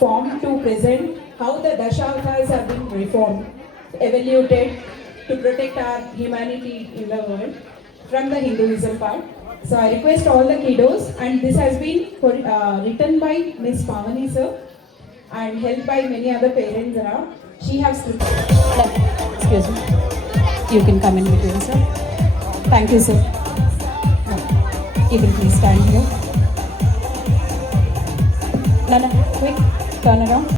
formed to present how the Dashavataras have been reformed, evaluated to protect our humanity in the world from the Hinduism part. So I request all the kiddos, and this has been written by Miss Pavani sir and helped by many other parents around. She has excuse me. You can come in between, sir. Thank you, sir. You can please stand here. Nana, quick, turn around.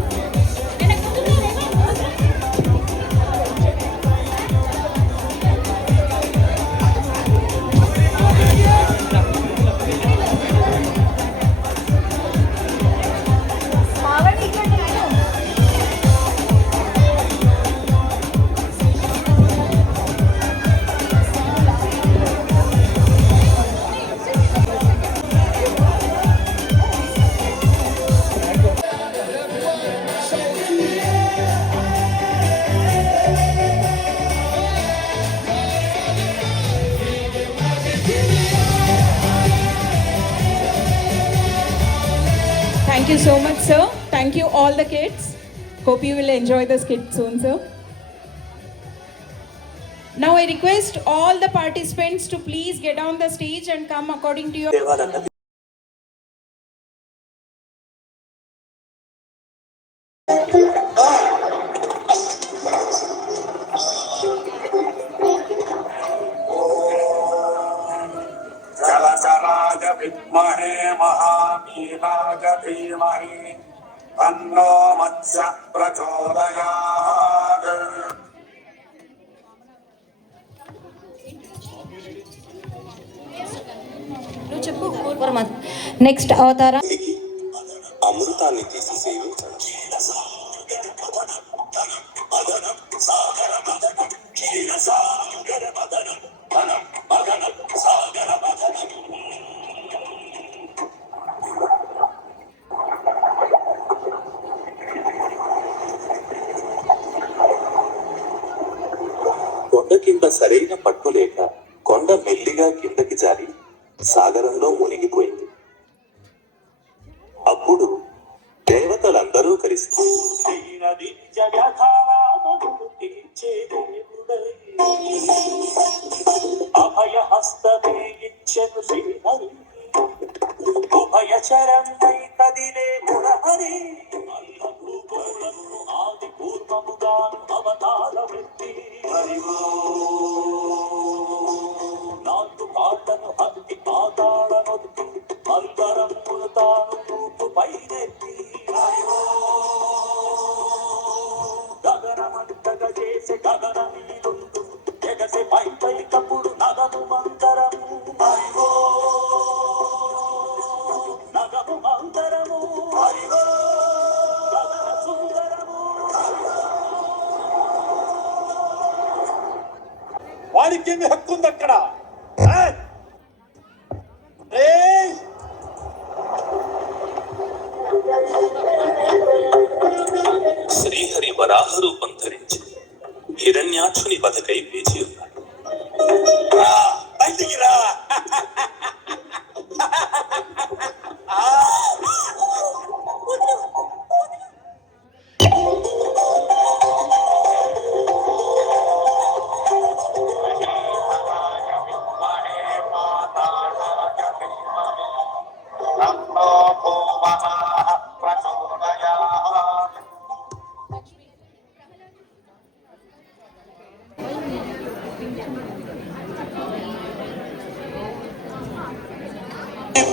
Thank you so much, sir. Thank you all the kids. Hope you will enjoy the skit soon, sir. Now I request all the participants to please get on the stage and come according to your... जलचराय विद्महे महावीराय धीमहि तन्नो मत्स्य प्रचोदयात्. Next అవతార అమృతాన్ని తీసి సేవించడం. కొండ కింద సరైన పట్టు లేక కొండ మెల్లిగా కిందకి జారి సాగరంలో మునిగిపోయింది. అప్పుడు దేవతలందరూ కలిసి అభయ హస్తమే ఇచ్చెను శ్రీహరి, అభయచరం కదిలే మురహరి, ఆది పూర్వముగాను అవతార వృత్తి. నాలుగు పాటను హత్తి పాతాళనొత్తి అల్వరమును తాను రూపు పైనెత్తి, గగనమంతగా చేసే గగన నీలుండు ఎగసే పై పై కప్పుడు నగము మంతరము, నగము మంతరము, గగన సుందరము. వాడికి ఏమి హక్కు ఉంది అక్కడ? శ్రీహరి వరాహ రూపం ధరించి హిరణ్యాక్షుని వధకై వేచి ఉన్నాడు. బయటికి రా.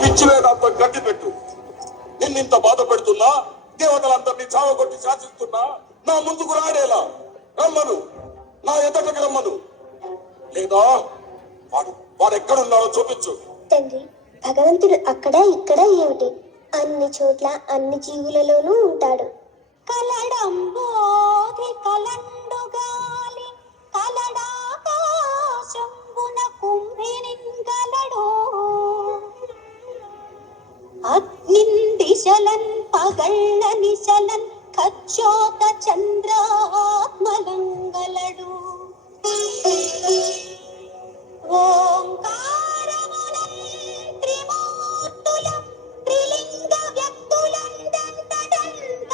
పిచ్చివేదాంతో గడ్డి పెట్టు. నిన్నింత బాధ పెడుతున్నా, దేవతలందరినీ చావగొట్టి శాసిస్తున్నా, నా ముందుకు రాడేలా రమ్మను, నా ఎదుటకి రమ్మను. లేదా వాడెక్కడున్నాడో చూపించు. తండ్రి, భగవంతుడు అక్కడ ఇక్కడ ఏమిటి? అన్ని చోట్ల అన్ని జీవులలోనూ ఉంటాడు. కలడంబోధి కలండుగాలి కలడాకాశంబున కుంభినింగలడు, అగ్నిందిశలన్ పగళ్ళ నిశలన్ ఖచ్చోత చంద్రాత్మలంగలడు. ఓంకారములం త్రిమూర్తులం త్రిలింగ వ్యక్తులం దంతదంత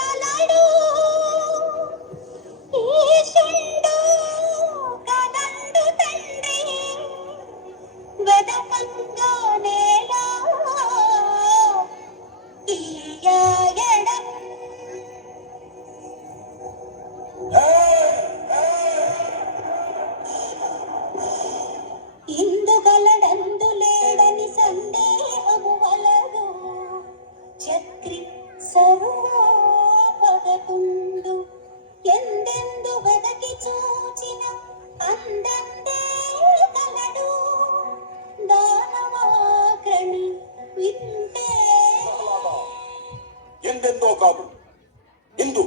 ఇందు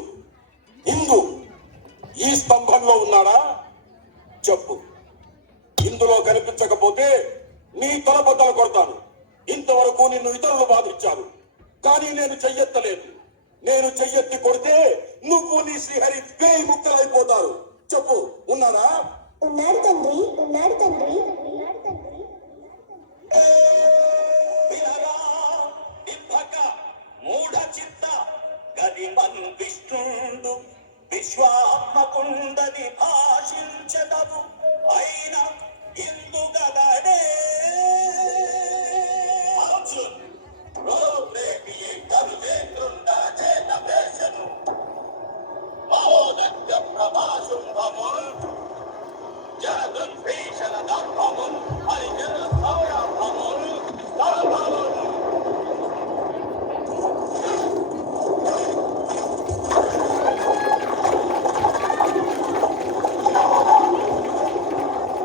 ఇందు ఈ స్తంభంలో ఉన్నాడా? చెప్పు. ఇందులో కనిపించకపోతే నీ తలబద్దలు కొడతాను. ఇంతవరకు నిన్ను ఇతరులు బాధించారు, కానీ నేను చెయ్యెత్తలేదు. నేను చెయ్యెత్తి కొడితే నువ్వు నీ శ్రీహరి వేయి ముక్కలైపోతారు. చెప్పు, ఉన్నాడా? ఉన్నాడు తండ్రి, ఉన్నాడు తండ్రి. మూఢ చిత్త గరిమన్ విష్ణుండు విశ్వాత్మకుండని భాషించదవు అయిన ఇందు గదడే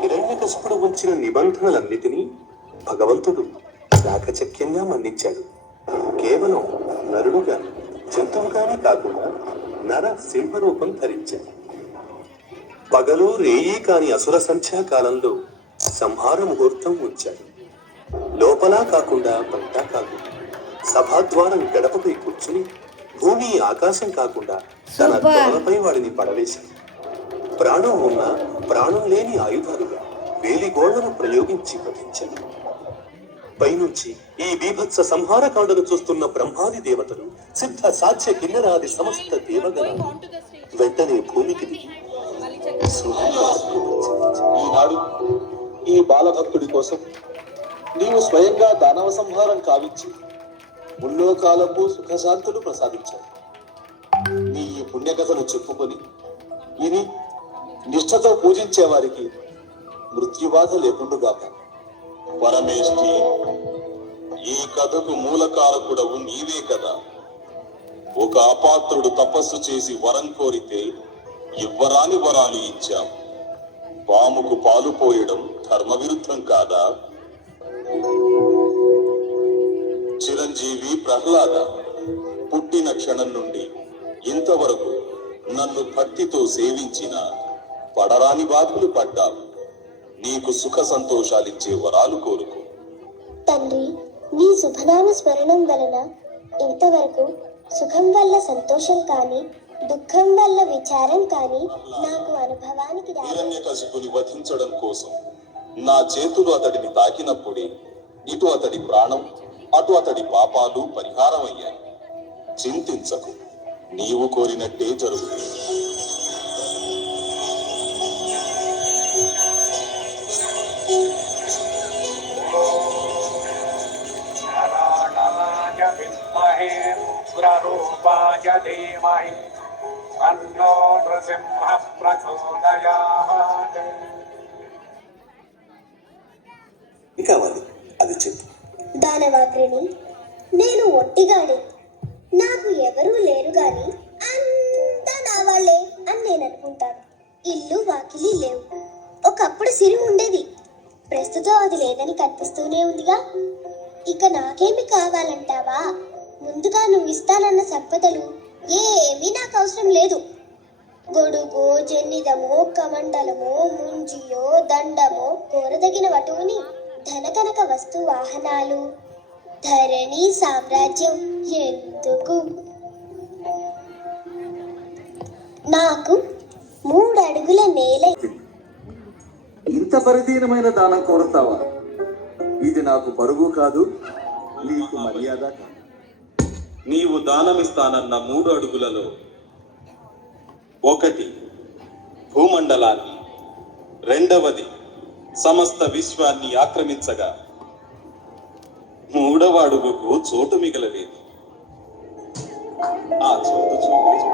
హిరణ్యకశిపుడు ఉంచిన నిబంధనలన్నిటినీ భగవంతుడు చాకచక్యంగా మన్నించాడు. కేవలం నరుడుగా, జంతువుగానే కాకుండా నర సింహరూపం ధరించాడు. పగలు రేయి కాని అసుర సంధ్యాకాలంలో సంహార ముహూర్తం ఉంచాడు. లోపల కాకుండా బయట కాకుండా సభాద్వారం గడపపై కూర్చుని భూమి ఆకాశం కాకుండా తన తోలపై వాడిని పడవేశాడు. ప్రాణం ఉన్న ప్రాణం లేని ఆయుధాలుగా వేలిగోళ్లను ప్రయోగించి వధించాడు. పైనుంచి ఈ బీభత్స సంహారకాండను చూస్తున్న బ్రహ్మాది దేవతలు, సిద్ధ సాధ్య కిన్నరాది సమస్త దేవగణాలు వెంటనే భూమికి దిగి ఈనాడు ఈ బాలభక్తుడి కోసం నీవు స్వయంగా దానవ సంహారం కావించి ముల్లోకాలకు సుఖశాంతులు ప్రసాదించావు. నీ ఈ పుణ్యకథను చెప్పుకొని విని నిష్ఠతో పూజించే వారికి మృత్యుబాధ లేకుండుగాక. పరమేష్ఠి, ఈ కథకు మూలకారకుడవు నీవే కదా. ఒక అపాత్రుడు తపస్సు చేసి వరం కోరితే ఇవ్వరాని వరాలు ఇచ్చావు. పాముకు పాలు పోయడం ధర్మ విరుద్ధం కాదా? చిరంజీవి ప్రహ్లాద పుట్టిన క్షణం నుండి ఇంతవరకు నన్ను భక్తితో సేవించిన పడరాని బాధలు పడ్డావు. నీకు సుఖ సంతోషాలిచ్చే వరాలు కోరుకో. తండ్రి, నీ శుభనామ స్మరణం వలన ఇంతవరకు సుఖం వల్ల సంతోషం కానీ, దుఃఖం వల్ల విచారం కానీ నాకు అనుభవానికి రాలేదు. హిరణ్యకశిపుని వధించడం కోసం నా చేతులు అతడిని తాకినప్పుడే ఇటు అతడి ప్రాణం, అటు అతడి పాపాలు పరిహారం అయ్యాయి. చింతించకు, నీవు కోరినట్టే జరుగుతుంది. ఉగ్రరూపాయ ధీమహి తన్నో నృసింహ ప్రచోదయాత్. కావాలి అది చెప్పు. దానవాగ్రిని, నేను ఒట్టిగానే, నాకు ఎవరూ లేరు గాని అంతా నా వాళ్ళే అని నేను అనుకుంటాను. ఇల్లు వాకిలి లేవు. ఒకప్పుడు సిరి ఉండేది, ప్రస్తుతం అది లేదని కనిపిస్తూనే ఉందిగా. ఇక నాకేమి కావాలంటావా? ముందుగా నువ్వు ఇస్తానన్న సంపదలు ఏమీ నాకు అవసరం లేదు. గొడుగు, జన్నిదమో, కమండలమో, ముంజియో, దండమో, కోరదగిన వటువుని, ధనకనక వస్తు వాహనాలు, ధరణి సామ్రాజ్యం ఎందుకు? నాకు 3 అడుగుల నేల. ఇంత పరిధీనమైన దానం కోరుతావా? ఇది నాకు పరుగు కాదు, నీకు మర్యాద కాదు. నీవు దానమిస్తానన్న 3 అడుగులలో 1 భూమండలాన్ని, 2వది సమస్త విశ్వాన్ని ఆక్రమించగా 3వ అడుగుకు చోటు మిగలలేదు. ఆ చోటు చూపించు.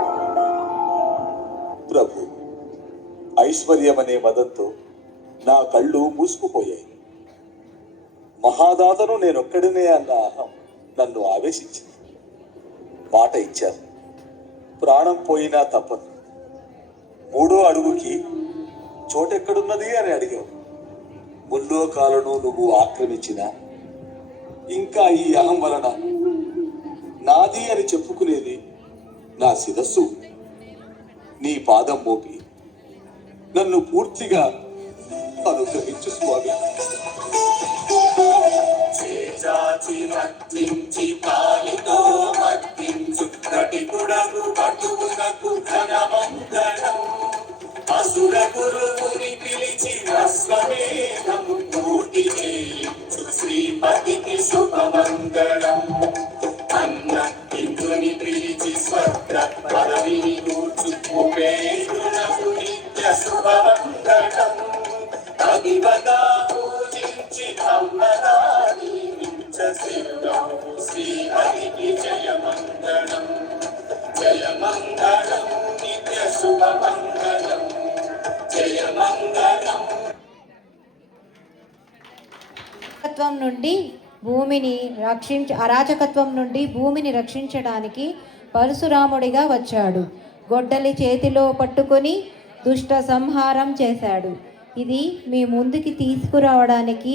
ప్రభు, ఐశ్వర్యమనే మదంతో నా కళ్ళు మూసుకుపోయాయి. మహాదాతను నేనొక్కడినే అన్న అహం నన్ను ఆవేశించింది. మాట ఇచ్చాను, ప్రాణం పోయినా తప్పదు. 3వ అడుగుకి చోటెక్కడున్నది అని అడిగావు. ముల్లోకాలను నువ్వు ఆక్రమించిన ఇంకా ఈ అహం వలన నాది అని చెప్పుకునేది నా శిరస్సు నీ పాదం మోపి నన్ను పూర్తిగా అనుగ్రహించు స్వామి. అసుర గురువుని పిలిచి అశ్వమేధము పూర్తి చేయించు శ్రీపతికి శుభమంగళం. అన్న ఇంద్రుని పిలిచి స్వర్గ పదవిని కూర్చు ఉపేంద్రునకు నిత్య శుభమంగళం. అదివగా పూజించి అమ్మగా దీవించ శిరము శ్రీహరికి జయమంగళం. జయమంగళం నిత్య శుభమంగళం. జయమంగళం. అరాచకత్వం నుండి భూమిని రక్షించడానికి పరశురాముడిగా వచ్చాడు. గొడ్డలి చేతిలో పట్టుకొని దుష్ట సంహారం చేశాడు. ఇది మీ ముందుకి తీసుకురావడానికి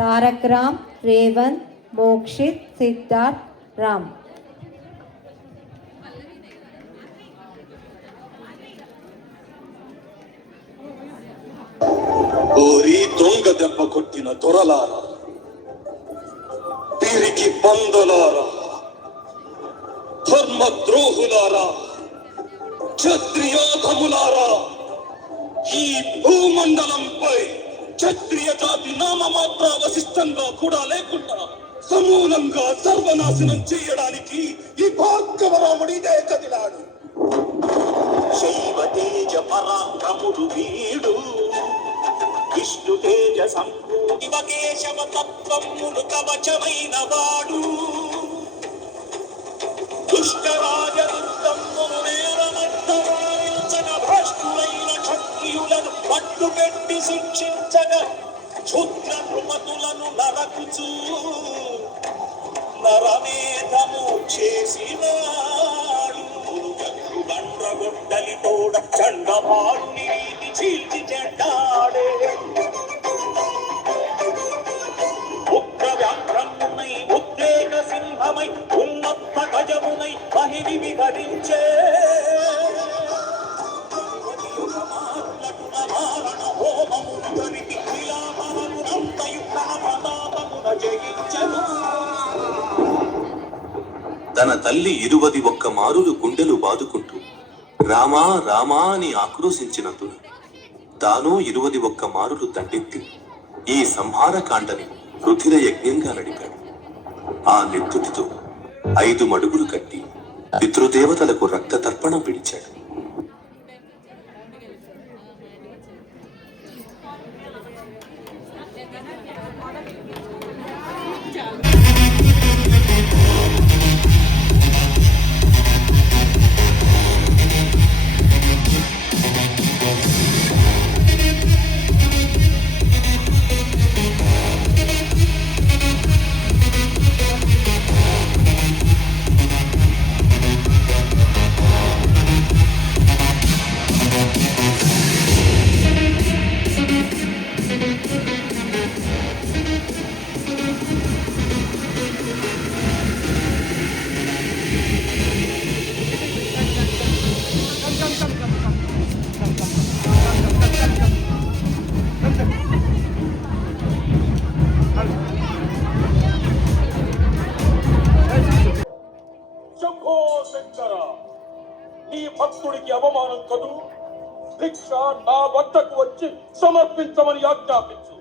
తారక్ రామ్, రేవంత్, మోక్షిత్, సిద్ధార్థ్, రామ్. ఓరి దొంగ దెబ్బ కొట్టిన దొరలారా, వీరికి బంధులారా, ధర్మద్రోహులారా, క్షత్రియోధములారా, ఈ భూమండలంపై క్షత్రియ జాతి నామమాత్ర అవశిష్టంగా కూడా లేకుండా సమూలంగా సర్వనాశనం చేయడానికి ఈ భార్గవరాముడి ఇదే కదిలాడు. శైవ తేజ పరాక్రముడు వీడు, విష్ణు తేజ సంపూర్ణ కేశవ తత్వములు కవచమైన వాడు. దుష్టరాజ దుర్గమ్మును నేరమట్టవారించగ భ్రష్టులైన క్షత్రియులను పట్టుపెట్టి శిక్షించగా క్షుద్ర నృపతులను నరకుచూ నరమేధము చేసినాడు. దండ్రగొడ్డలి తోడ చండమారుని నీతి చీల్చి చెడ్డాడే. ఉగ్ర వ్యాఘ్రమునై ఉద్రేక సింహమై ఉన్మత్త గజమునై మహిని విహరించే. మారణ హోమమును జరిగి విలాపమునంతయు తన ప్రతాపమున జయించెను. తన తల్లి 21 మారులు గుండెలు బాదుకుంటూ రామా రామా అని ఆక్రోశించినందున తాను 21 మారులు దండెత్తి ఈ సంహారకాండని రుధిర యజ్ఞంగా నడిపాడు. ఆ నెత్తుటితో 5 మడుగులు కట్టి పితృదేవతలకు రక్త తర్పణం పిడిచాడు. నీ భక్తుడికి అవమానం కదూ. భిక్ష నా వద్దకు వచ్చి సమర్పించమని ఆజ్ఞాపించు,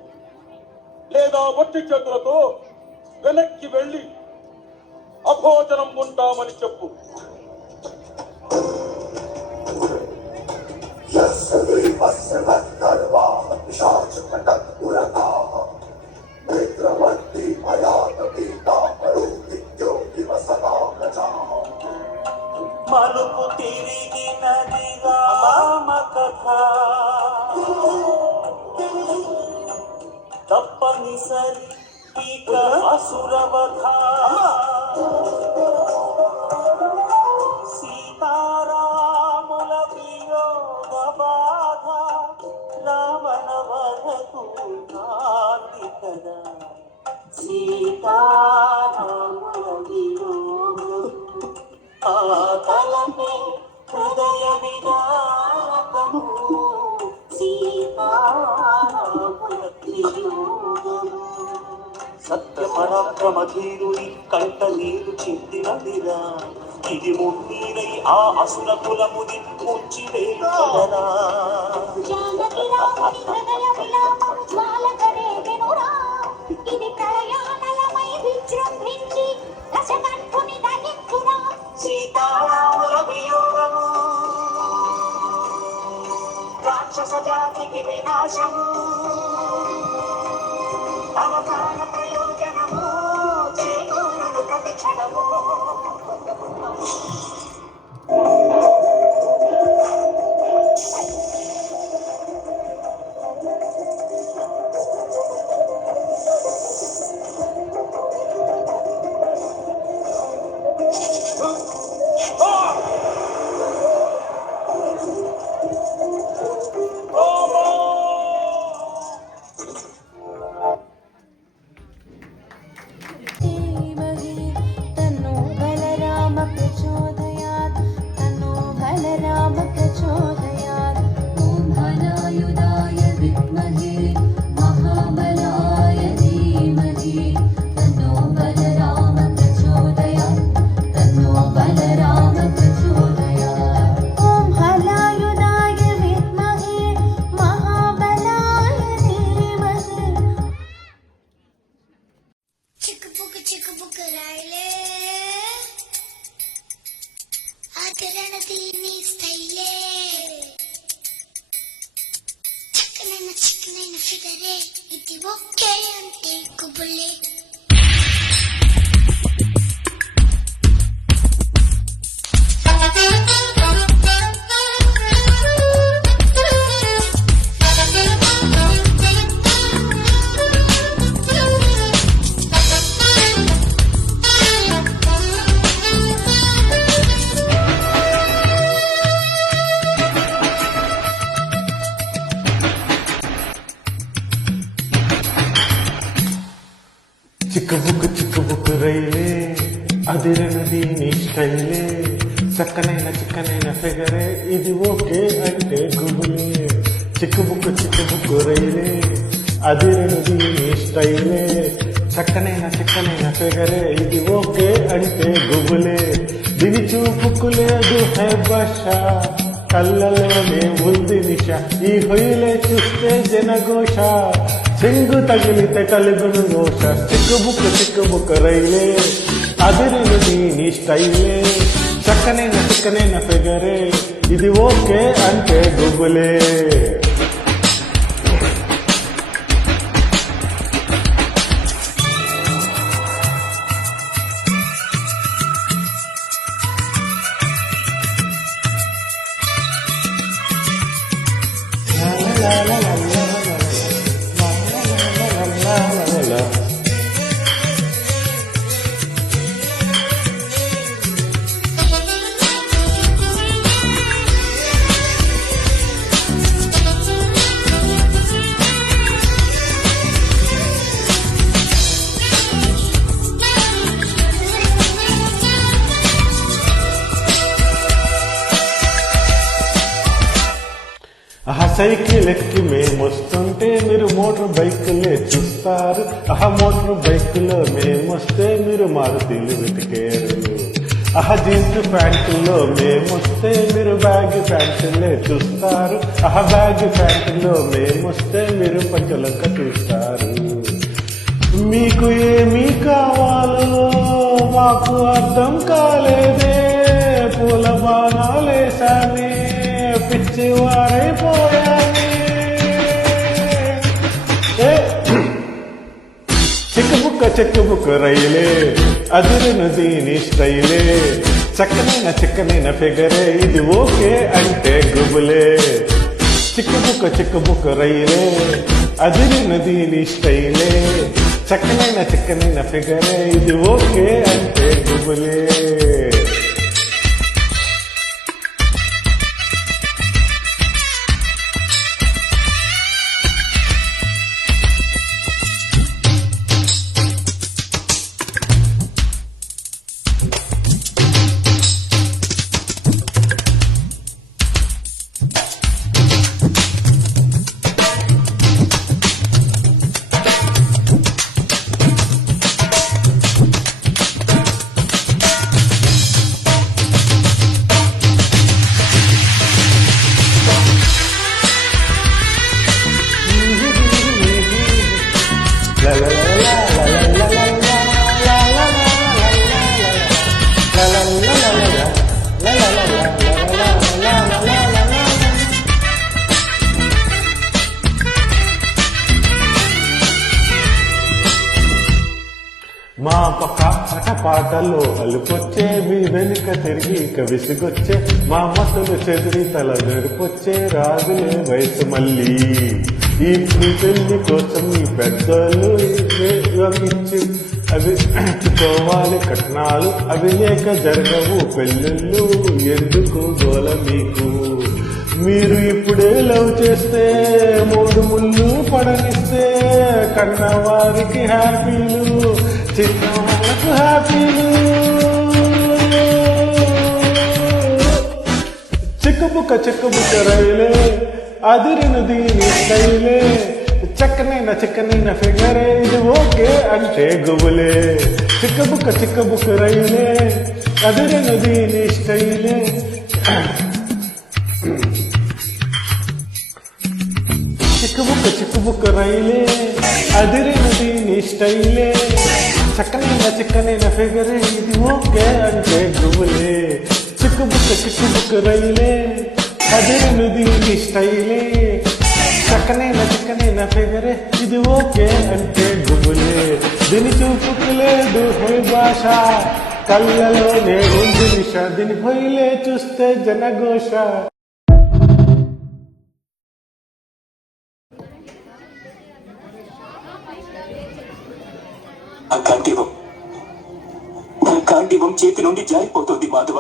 లేదా వట్టి చేతులతో వెనక్కి వెళ్ళి అభోజనం ఉంటామని చెప్పు. మలుపు తిరిగినది రామ కథ, తప్పనిసరి ఇక అసురవధ. సీతారాముల వియోగ బాధ, రావణ వధకు నాటి కదా. సీతారాముల వియోగ ఆ తలపే పరాక్రమధీరుని కంట నీరు చిందినదిరా ఇది మున్నీరై ఆ అసుర కులముది ముంచి వేయుటరా జానకి రాముని హృదయ విలాపం జ్వాలకరేగెనురా ఇది ప్రళయానలమై విజృంభించి దశకంఠుని దహించురా సీతారాముల వియోగము రాక్షస జాతికి వినాశము అవకాన ప్రయోజనము చేకూరును ప్రతి క్షణము तन्नो बलराम प्रचोदयात् तन्नो बलराम प्रचोदयात् ॐ हलायुधाय विद्महे महाबलाय धीमहि तन्नो बलराम प्रचोदयात् तन्नो बलराम प्रचोदयात् ॐ हलायुधाय विद्महे महाबलाय धीमहि చిక్కుబుక్ రాయలే ఆచరణ దీని స్టైలే చిక్కనైన ఫిగరే ఇది ఓకే అంటే కుబులే చిక్కుబుక్ రైలే అదిరనది నీ స్టైలే చిక్కనైన ఫిగరే ఇది ఓకే అంటే గుబులే చిక్కుబుక్ రైలే అదిరనది నీ స్టైలే చక్కనైన ఫిగరే ఇది ఓకే అంటే గుబులే దిని చూపుకు లేదు హై భాష కళ్ళలోనే ఉంది నిష ఈ హొయిలే చూస్తే జనఘోష చెంగు తగిలితే కలుగును దోష చిక్కుబుక్ రైలే అదిరినది నీ స్టైలే చక్కనైన ఫిగరే ఇది ఓకే అంటే గుబులే సైకిల్ ఎక్కి మేమొస్తుంటే మీరు మోటార్ బైకులే చూస్తారు మోటార్ బైకులో మేమొస్తే మీరు మారుతీలు వెతికేరు జీన్స్ ప్యాంటులో మేమొస్తే మీరు బ్యాగ్ ప్యాంటులే చూస్తారు బ్యాగ్ ప్యాంటులో మేమొస్తే మీరు పంచలక చూస్తారు మీకు ఏమీ కావాలో మాకు అర్థం కాలేదే పూల బాణాలేసానే పిచ్చివారైపోయానే చిక్కుబుక్ రైలే అదిరినది నీ స్టైలే చక్కనైన ఫిగరే ఇది ఓకే అంటే గుబులే చిక్కుబుక్ రైలే అదిరినది నీ స్టైలే చక్కనైన ఫిగరే ఇది ఓకే అంటే గుబులే పాటలో అలుపొచ్చే మీ వెనుక తిరిగి ఇక విసుగొచ్చే మా మతులు చెదిరి తల మెరుపొచ్చే రాజులే వయసు మళ్ళీ ఈ పెళ్లి కోసం ఈ పెద్దలు ఇచ్చి అవి ఇచ్చుకోవాలి కట్నాలు అవి లేక జరగవు పెళ్ళిళ్ళు ఎందుకు గోల మీకు మీరు ఇప్పుడే లవ్ చేస్తే 3 ముళ్ళు పడనిస్తే కన్నవారికి హ్యాపీలు చిన్నవాళ్ళకు హ్యాపీలు చిక్కుబుక్క రైలే అదిరిను దీని స్టైలే చక్కనైన ఫిగరే ఇది ఓకే అంటే గుబులే చిక్కబుక్క రైలే అదిరిను దీని స్టైలే చిక్కుబుక్క రైలే అదిరిను దీని స్టైలే చక్కనైన ఫిగరే ఇది ఓకే అంటే గుబులే చిక్కుబుక్క రైలే అదిరిను దీని స్టైలే చక్కనైన ఫిగరే ఇది ఓకే అంటే గుబులే దీని చూపుకు లేదు హోయ్ భాష కళ్ళలోనే ఉంది నిష దీని హొయ్యలే చూస్తే జనఘోష నా కాండివం చేతి నుండి జారిపోతుంది మాధవ.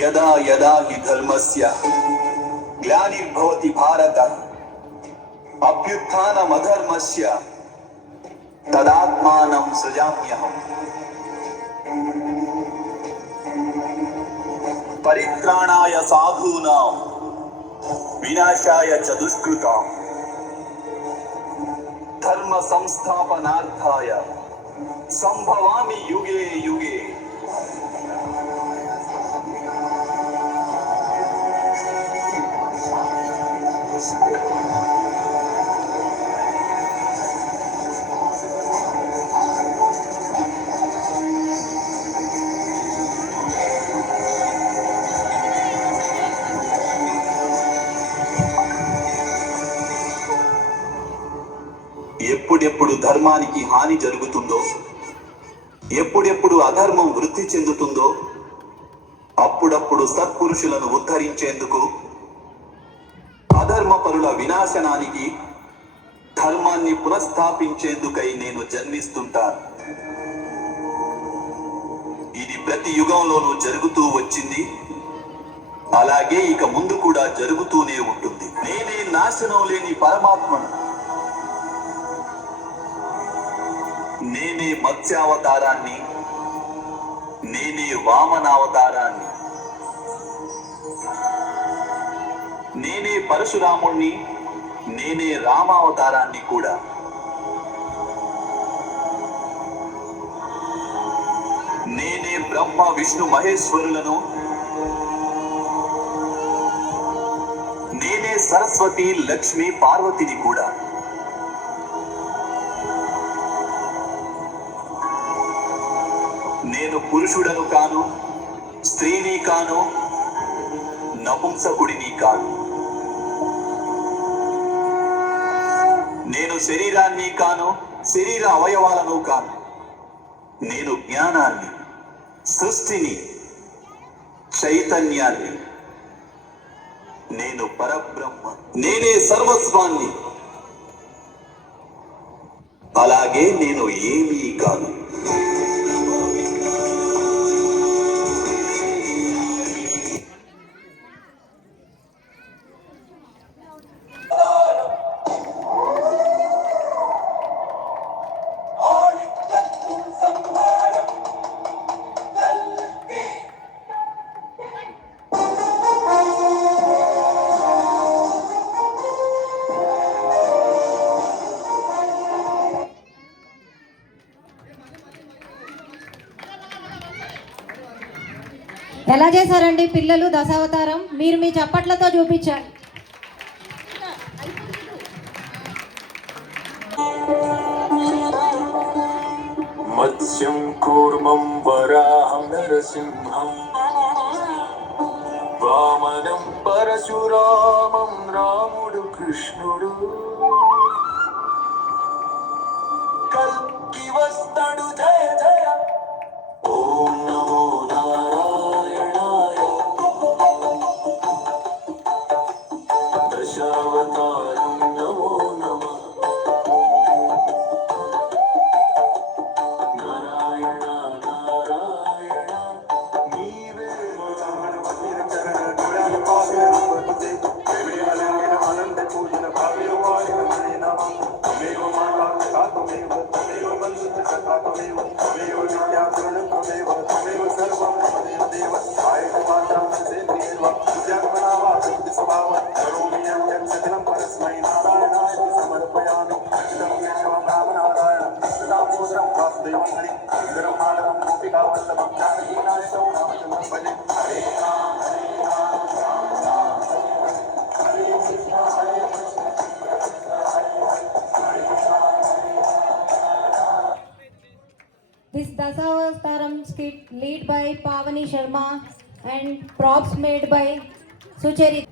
యదా యదా హి ధర్మస్య గ్లానిర్భవతి భారత అభ్యుత్థానమధర్మస్య తదాత్మానం సృజామ్యహం. పరిత్రాణాయ సాధూనాం వినాశాయ చ దుష్కృతాం ధర్మ సంస్థాపనార్థాయ సంభవామి యుగే యుగే. ఎప్పుడెప్పుడు ధర్మానికి హాని జరుగుతుందో, ఎప్పుడెప్పుడు అధర్మం వృద్ధి చెందుతుందో అప్పుడప్పుడు సత్పురుషులను ఉద్ధరించేందుకు, అధర్మపరుల వినాశనానికి, ధర్మాన్ని పునఃస్థాపించేందుకై నేను జన్మిస్తుంటాను. ఇది ప్రతి యుగంలోనూ జరుగుతూ వచ్చింది, అలాగే ఇక ముందు కూడా జరుగుతూనే ఉంటుంది. నేనే నాశనం లేని పరమాత్మను. నేనే మత్స్యావతారాన్ని, నేనే వామనావతారాన్ని, నేనే పరశురాముణ్ణి, నేనే రామావతారాన్ని కూడా. నేనే బ్రహ్మ విష్ణు మహేశ్వరులను, నేనే సరస్వతి లక్ష్మి పార్వతిని కూడా. నేను పురుషుడను కాను, స్త్రీని కాను, నపుంసకుడిని కాను. నేను శరీరాన్ని కాను, శరీర అవయవాలను కాను. నేను జ్ఞానాన్ని, సృష్టిని, చైతన్యాన్ని. నేను పరబ్రహ్మ. నేనే సర్వస్వాన్ని. అలాగే నేను ఏమీ కాను. ఎలా చేశారండి పిల్లలు దశావతారం? మీరు మీ చప్పట్లతో చూపించాలి. మత్స్యం కూర్మం వరాహం నరసింహం వామనం పరశురామం రాముడు కృష్ణుడు కల్కి వస్తాడు జయ జయ ఓం నమో నారాయణాయ దశావతారం నమో నమః నారాయణ నారాయణ నీవే This Dasavataram skit lead by Pavani Sharma and props made by Sucharit.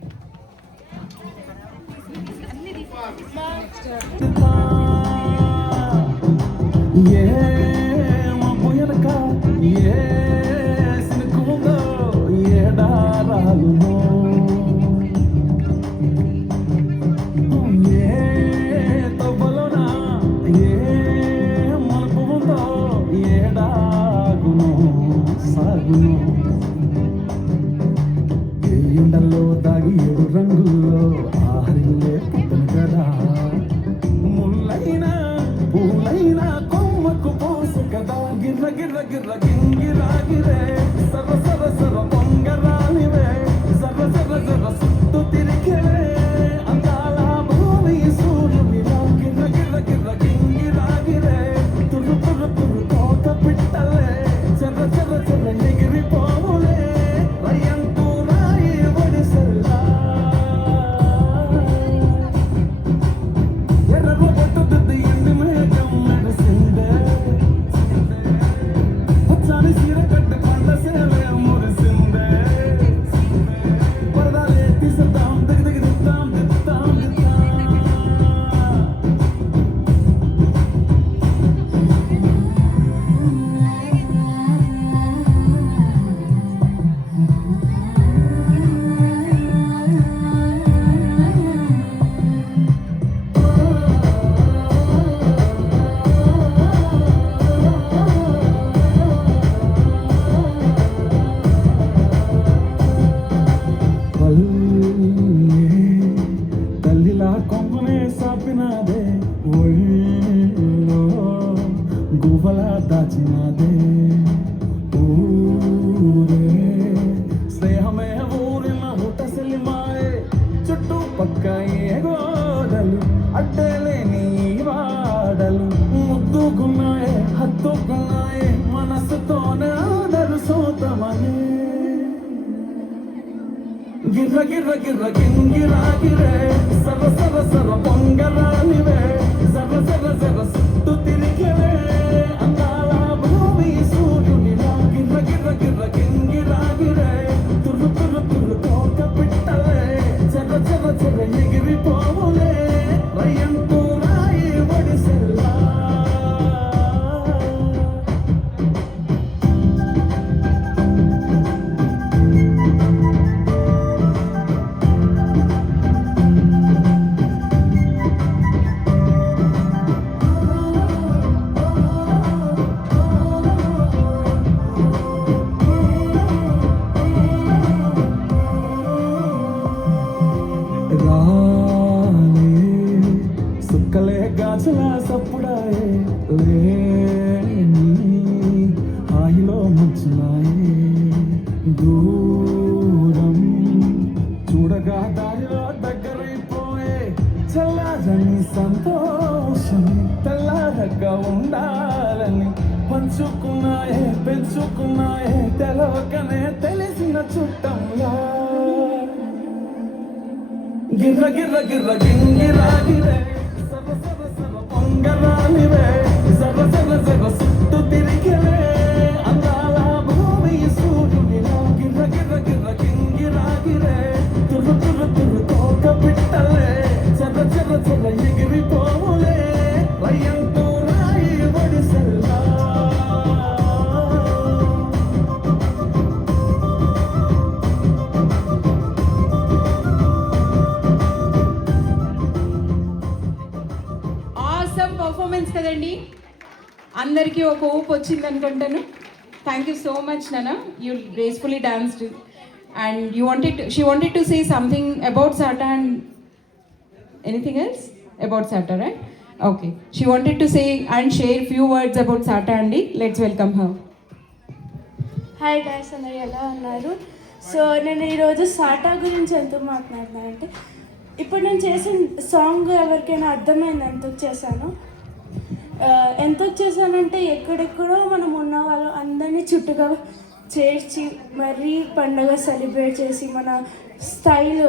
ఎండల్లో దాగి ఏడు రంగుల్లో ఆహరిల్లే పుట్టను కదా ముల్లైనా పూలైనా కొమ్మకు పోసు కదా గిర్ర గిర్ర గిర్ర గింగిరాగిరే సర సర సర పొంగరాలివే సర సర సర సుట్టు తిరిగిరే అందాల భూమి సూర్యునిలా గిర్ర గిర్ర గిర్ర గింగిరాగిరే తురు తురు తురు కోట పిట్టలే చర చర చర ఎగిరిపోవులే రయ్యంటూ రాయి ఒడిసెల్లా ఎర్రగొ పట్టుద్ది ఎండి మేఘం మెరిసిందే పచ్చాని సీర కట్టు కొండ సేలే మురిసిందే పరదాలే తీసేద్దాం దిగి దిగి దిద్దాం దిద్దాం దిద్దాం తల్లిలా కొంగునే సాపినాదే ఒళ్ళో గువ్వలా దాచినాదే ఊరే స్నేహమే ఊరిన హుటసెలి మాయే చుట్టూ పక్క ఏ గోడలు అడ్డలేని వాడలు ముద్దుకున్నాయే హత్తుకున్నాయే మనసుతోనే ఆడరు సోతమనే గిర్ర గిర్ర గిర్ర గింగిరాగిరే సర సర సర పొంగరాలివే సర సర సర సుట్టు తిరిగివే అందాల భూమి సూర్యునిలా గిర్ర గిర్ర గిర్ర గింగిరాగిరే తురు తురు తురు కోక పిట్టలే చర చర చర ఎగిరిపోవులే రయ్యంటూ రాయి ఒడిసెల్లా రాలే సుక్కలే గాజులా సప్పుడాయే లేని హాయిలో ముంచున్నాయే దూరం చూడగా దారిలో దగ్గరైపోయే చల్లారని సంతోషం తెల్లారగా ఉండాలని పంచుకున్నాయే పెంచుకున్నాయే తెలవకనే తెలిసిన చుట్టంలా గిర్ర గిర్ర గిర్ర గింగిరాగిరే సర సర సర పొంగరాలివే సర సర సర సుట్టు తిరిగివే అందాల భూమి సూర్యునిలా గిర్ర గిర్ర గిర్ర గింగిరాగిరే తురు తురు తురు కోక పిట్టలే చర చర చర ఎగిరిపోవులే రయ్యంటూ రాయి అందరికీ ఒక ఊపు వచ్చింది అనుకుంటాను. థ్యాంక్ యూ సో మచ్ నాన్న, you gracefully danced and she wanted to say something about SATA and anything else about SATA, right? Okay, she wanted to say and share few words about SATA అండి. Let's welcome her. Hi guys, అందరు ఎలా ఉన్నారు? So నేను ఈరోజు SATA గురించి ఎందుకు మాట్లాడుతున్నాను అంటే, ఇప్పుడు నేను చేసిన సాంగ్ ఎవరికైనా అర్థమైంది ఎందుకు చేశాను. ఎందుకు చేశానంటే, ఎక్కడెక్కడో మనం ఉన్న వాళ్ళు అందరినీ చుట్టుగా చేర్చి మరీ పండగ సెలబ్రేట్ చేసి మన స్టైల్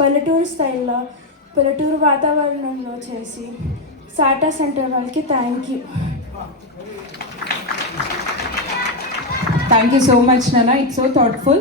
పల్లెటూరు స్టైల్లో పల్లెటూరు వాతావరణంలో చేసి సాటా సెంటర్ వాళ్ళకి thank you. Thank you so much, Nana. It's so thoughtful.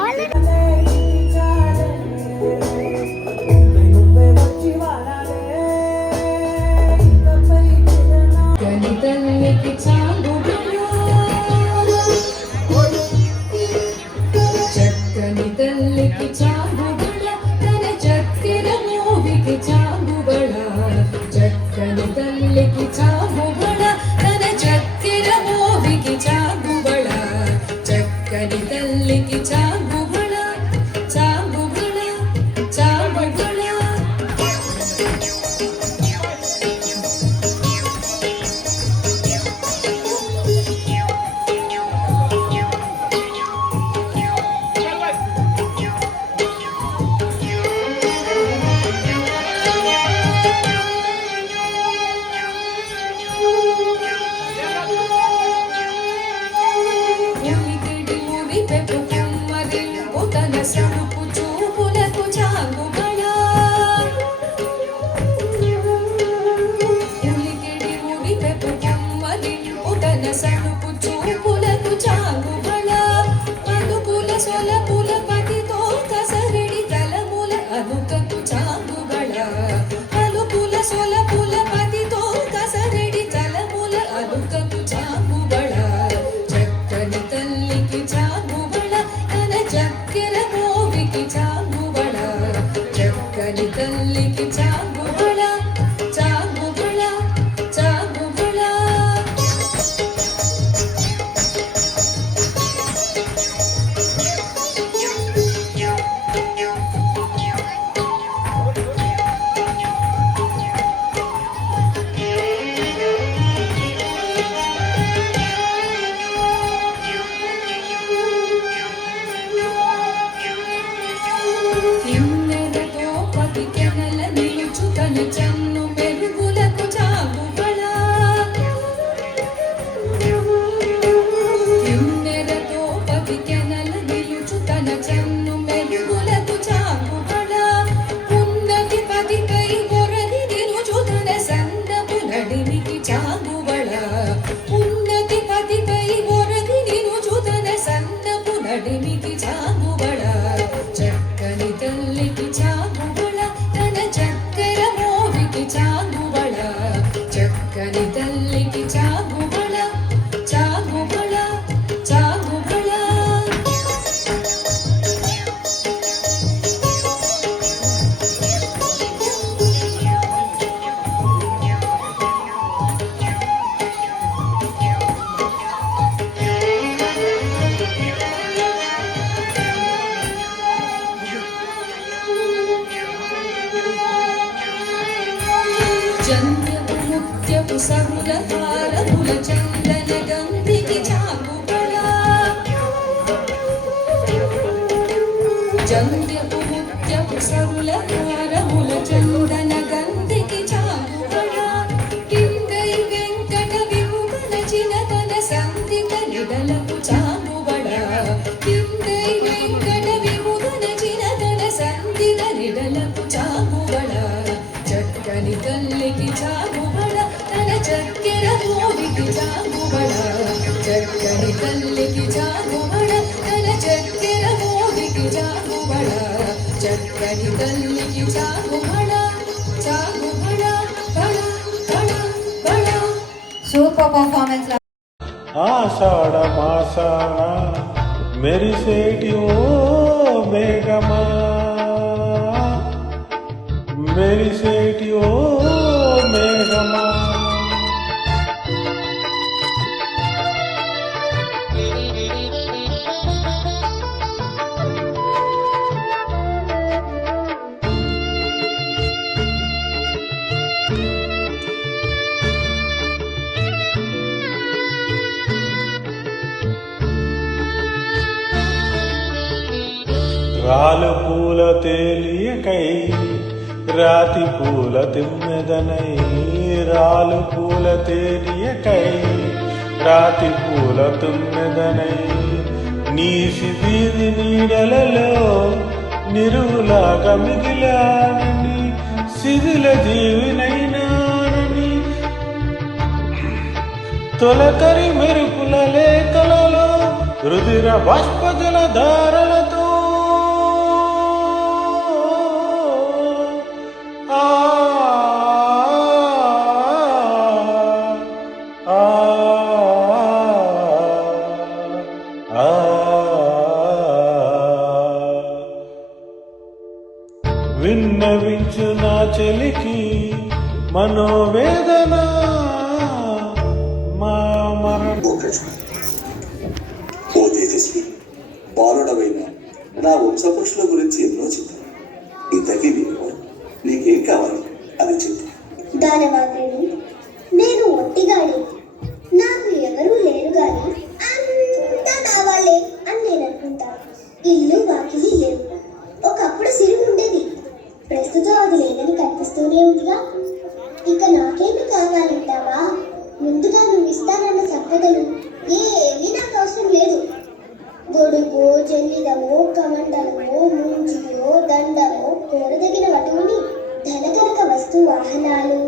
All నువ్వే వచ్చి వాడాలే ఇకపై చిరనా గణితల్లికి చాలు చక్కని తల్లికి చాగుబళ తన చక్కెర మోవికి చాగుబళ చక్కని తల్లికి చాగుబళ తన చక్కెర మోవికి చాగుబళ చక్కని తల్లికి చాగుబళ చాగుబళ చాగుబళ ఉలికిడి ఉరి పెపు కుమ్మరింపు తన సడుపు చూపులకు చాగుబళ ఉలికిడి ఉరి పెపు కుమ్మరింపు తన సడుపు చూపులకు చాగుబళ పలుకుల సొలపుల పతితో కసరడి తలముల అనుకకు చాగుబళ పలుకుల సొలపుల పతితో కసరడి తలముల అనుకకు చాగుబళ చక్కని తల్లికి చాగుబళ తన చక్కెర మోవికి చాగుబళ చక్కని తల్లికి చాగుబళ చాగుబళ చాగుబళ కిన్నెరతో పతికెనల నిలుచు తన చన్ను మెరుగులకు చాగుబళ కిన్నెరతో పతికెనల నిలుచు తన చన్ను మెరుగులకు చాగుబళ ఉన్నతి పతిపై కొరది నిలుచు తన సందపు నడినికి చాగుబళ ఉన్నతి పతిపై కొరది నిలుచు తన సందపు నడినికి చాగుబళ చక్కని తల్లికి చాగుబళ తన చక్కెర మోవికి చాగుబళ చక్కని తల్లికి చాగుబళ చాగుబళ చాగుబళ చంద్రపు ముత్యపు సరుల హారముల చందన గంధికి చాగుబళ చంద్రపు ముత్యపు సరుల హారముల చందన గంధికి చాగుబళ కిందై వెంకట విముఖన చినతన సంధిక నిడలకు చాగుబళ కిందై వెంకట విముఖన చినతన సంధిక నిడలకు చాగుబళ చక్కని తల్లికి చాగుబళ తన చక్కెర మోవికి చాగుబళ చక్కని తల్లికి చాగుబళ తన చక్కెర మోవికి చాగుబళ చక్కని తల్లికి చాగుబళ చాగుబళ బళ బళ బళ సూపర్ పర్ఫార్మెన్స్ ఆషాఢ మాసాన మెరిసేటి ఓ మేఘమా మెరిసేటి ఓ మేఘమా రాలు పూల తేలియకై రాతి పూల తిమ్మెదనై రాలు పూల తేలియకై రాతి పూల తుమ్మెదనై నీ సిదిది నీడలలో నిరువులాగా మిగిలానని శిథిల జీవినైనానని తొలకరి మెరుపుల లేఖలలో రుధిర బాష్పజల ధారలతో మనోవేదన మా మరణ ఓ తేజస్వి, బాలుడవైన నా వంశపురుషుల గురించి ఎన్నో చెప్పాను. ఇంతకీ నీకేం కావాలి అది చెప్పు. దానవాగ్రేణి, నేను ఒట్టిగాడి, నాకు ఎవరూ లేరు గాని అంతా కావాలే అని నేను అనుకుంటాను. ఇల్లు వాకిలి లేవు. ఒకప్పుడు సిరి ఉండేది, ప్రస్తుతం అది లేదని కనిపిస్తూనే ఉందిగా. ఇక నాకేమి కావాలంటావా? ముందుగా నువ్వు ఇస్తానన్న సంపదలు ఏమీ నాకు అవసరం లేదు. గొడుగో, జల్లిదమో, కమండలమో, ముంజియో, దండమో, కోరదగిన వటువుని, ధనకనక వస్తు వాహనాలు,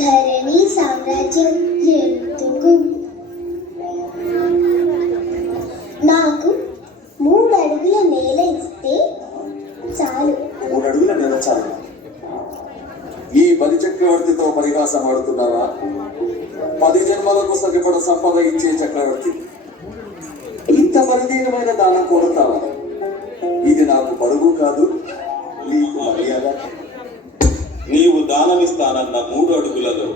ధరణి సామ్రాజ్యం ఎందుకు? నాకు 3 అడుగుల నేల ఇస్తే చాలు. 3 అడుగుల నేల చాలు? ఈ బలి చక్రవర్తితో పరిహాసం ఆడుతున్నావా? 10 జన్మలకు సరిపడ సంపద ఇచ్చే చక్రవర్తి ఇంత బలహీనమైన దానం కోరుతావా? ఇది నాకు బరువు కాదు, నీకు మర్యాద. నీవు దానమిస్తానన్న 3 అడుగులలో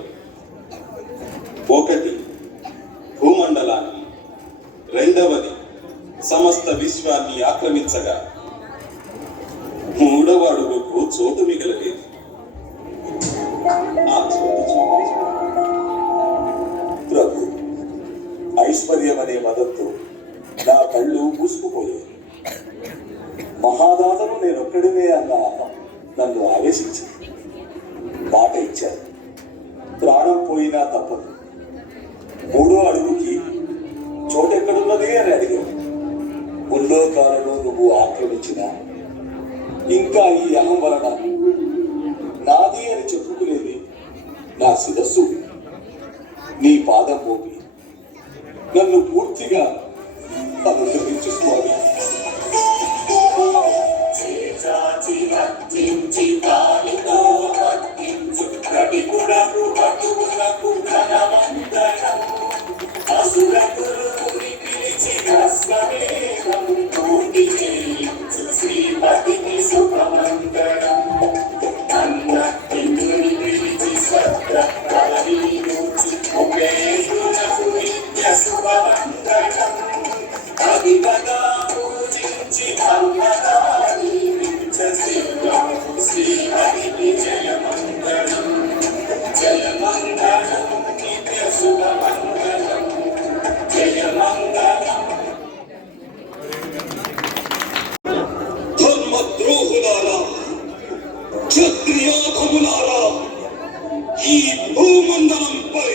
1 భూమండలాన్ని, 2వది సమస్త విశ్వాన్ని ఆక్రమించగా 3వ అడుగుకు చోటు మిగలలేదు. ఆ చోటు చూపించు. ప్రభు, ఐశ్వర్యం అనే మదంతో నా కళ్ళు మూసుకుపోయాయి. మహాదాతను నేనొక్కడినే అన్న నన్ను ఆవేశించింది. మాట ఇచ్చాను, ప్రాణం పోయినా తప్పదు. 3వ అడుగుకి చోటెక్కడున్నది అని అడిగావు. ముల్లోకాలను నువ్వు ఆక్రమించిన ఇంకా ఈ అహం వలన నాది అని చెప్పుకునేది నా శిరస్సు. నీ పాదం మోపి నన్ను పూర్తిగా అనుసరించు స్వామి. క్షత్రియోధములారా, ఈ భూమండలంపై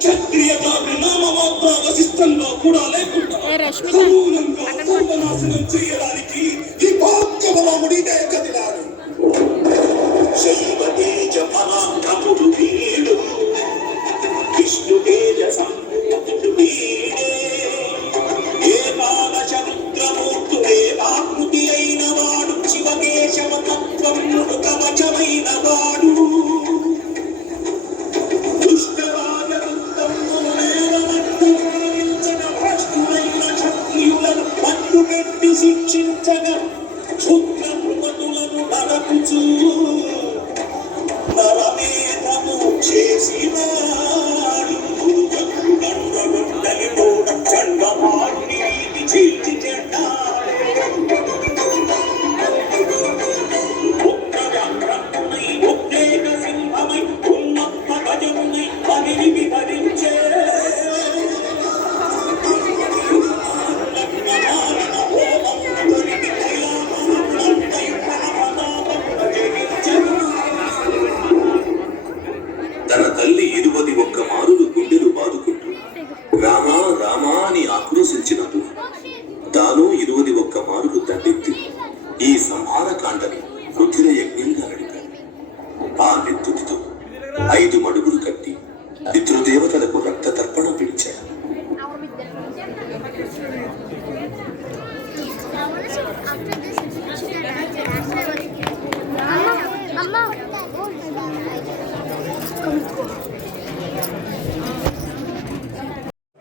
క్షత్రియ జాతి నామమాత్ర వశిష్టంలో కూడా లేకుండా సమూలంగా సర్వనాశనం చేయడానికి ఈ భాగ్యబలముడి కదిలాడు. శైవ తేజ పరాక్రముడు వీడు, విష్ణు తేజ సంపూతుడు వీడే. ఏ బాల చరిత్రమూర్తుడే ఆకృతి అయిన వాడు, శివకేశవ తత్వముడు కవచమైన వాడు. శిక్షించగా క్షుద్రమతులను నరకుచూ నరమేధము చేసినాడు. దండగుండలి కూడా చండమారుని చీల్చి చెడ్డాడు. ఉగ్రవ్యాఘ్రమునై ఉద్రేక సింహమై ఉన్నత గజమునై అనిని విహరించే. తన తల్లి 21 మారులు గుండెలు బాదుకుంటూ రామా రామా అని ఆక్రోశించినప్పుడు తాను 21 మారులు దండెత్తి ఈ సంహార కాండని రుధిర యజ్ఞంగా నడిపాడు. ఆ నెత్తుటితో 5 మడుగులు కట్టి పితృదేవతలకు రక్త తర్పణ పిలిచాడు.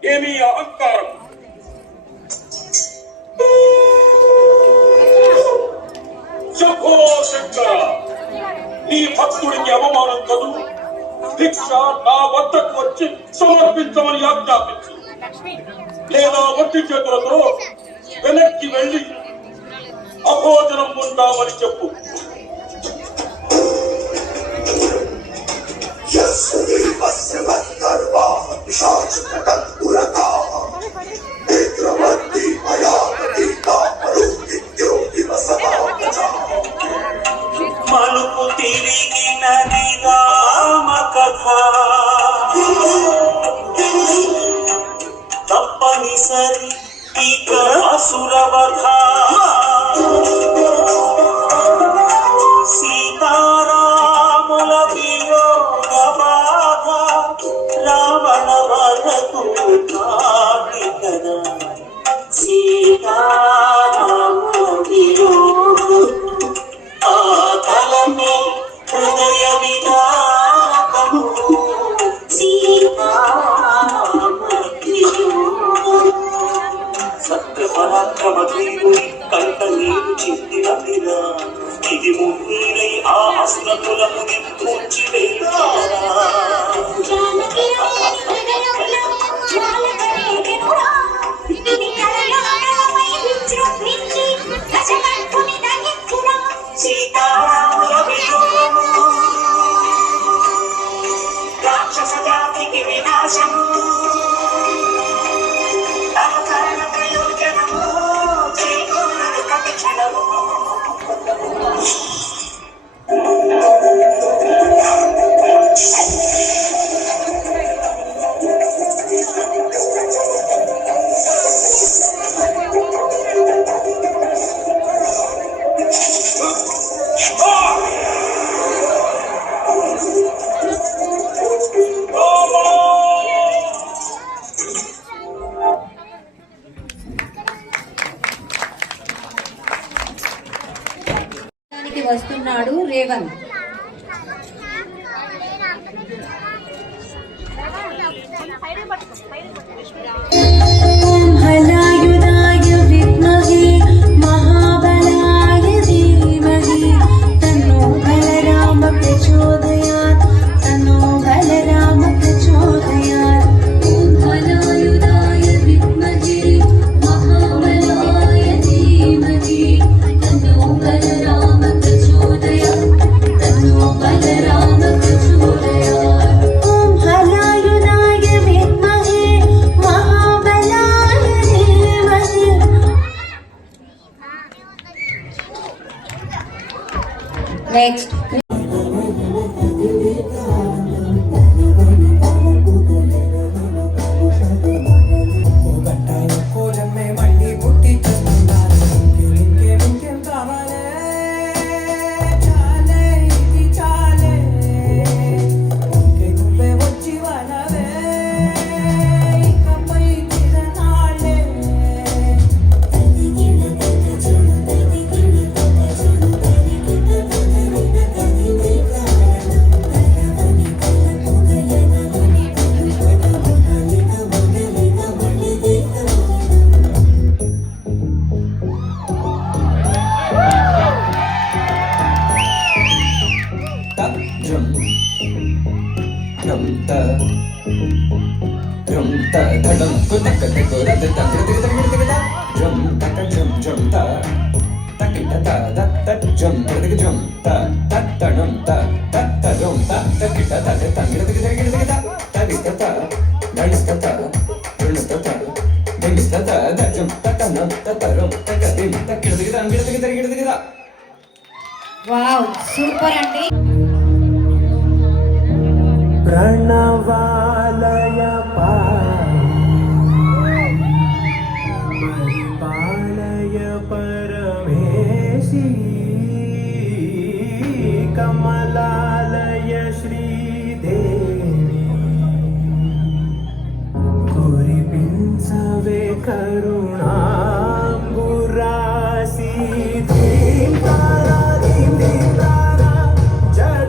ఏమి అహంకారం? శంభో శంకర, నీ భక్తుడికి అవమానం కదు భిక్ష నా వద్దకు వచ్చి సమర్పించమని ఆజ్ఞాపించు, లేదా ఒట్టి చేతులతో వెనక్కి వెళ్ళి అభోజనం ఉంటామని చెప్పు. మలుపు తిరిగినది రామ కథ, తప్పనిసరి ఇక అసురవధ. సీతారాముల వియోగ బాధ, రావణ వరకు కాటి కదా. సీతారాముల వియోగ ఆకలమే హృదయ విదారకము. సత్య పరాక్రమ దేవుని కంట నీరు చిందినదిరా, ఇది మున్నీరై ఆ అసురతులను నిప్పొంచి సీతారాముల వియోగము రాక్షస జాతికి వినాశము. అవకరణ ప్రయోజనము చేకూరదు ప్రతి క్షణము. వస్తున్నాడు రేవంత్. హలాయుధాయ విద్మహే మహాబలాయ ధీమహి తన్నో బలరామ ప్రచోదయాత్, తన్నో బలరామ ప్రచోదయాత్. ఓం హలాయుధాయ విద్మహే మహాబలాయ ధీమహి తన్నో బలరామ ప్రచోదయాత్, తన్నో బలరామ ప్రచోదయాత్. ఓం హలాయుధాయ విద్మహే మహాబలాయ ధీమహి. నెక్స్ట్ వావ్, సూపర్ అండి. ప్రణవాలయ పరిపాలయ పరమేశీ, కమలాలయ శ్రీదేవి, కురిపించవే కరుణాంబురాసి. ధీం తారా ధీం ధీం తారా, జయ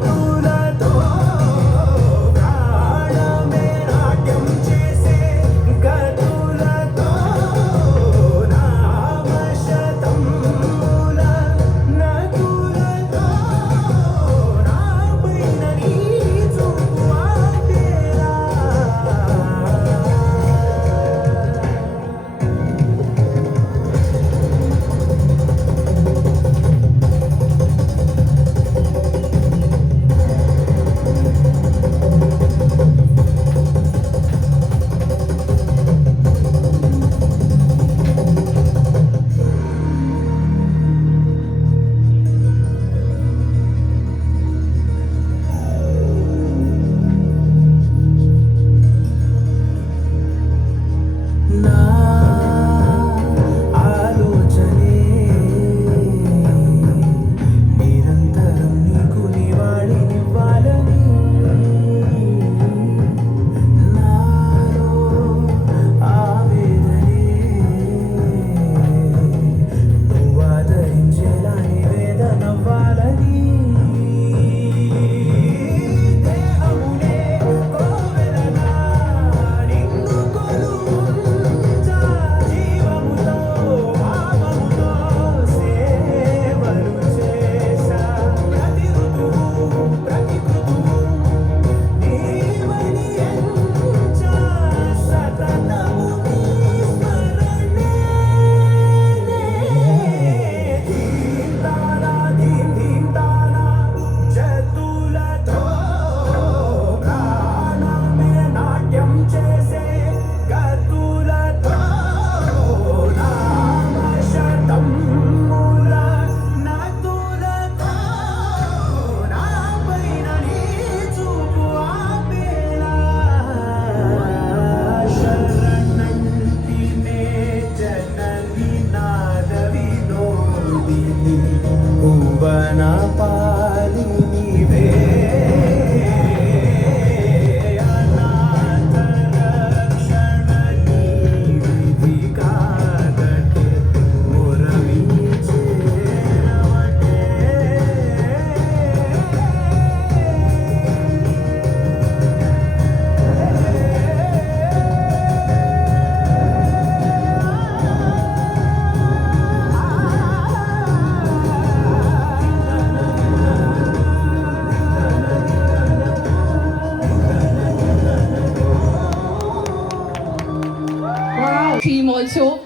also.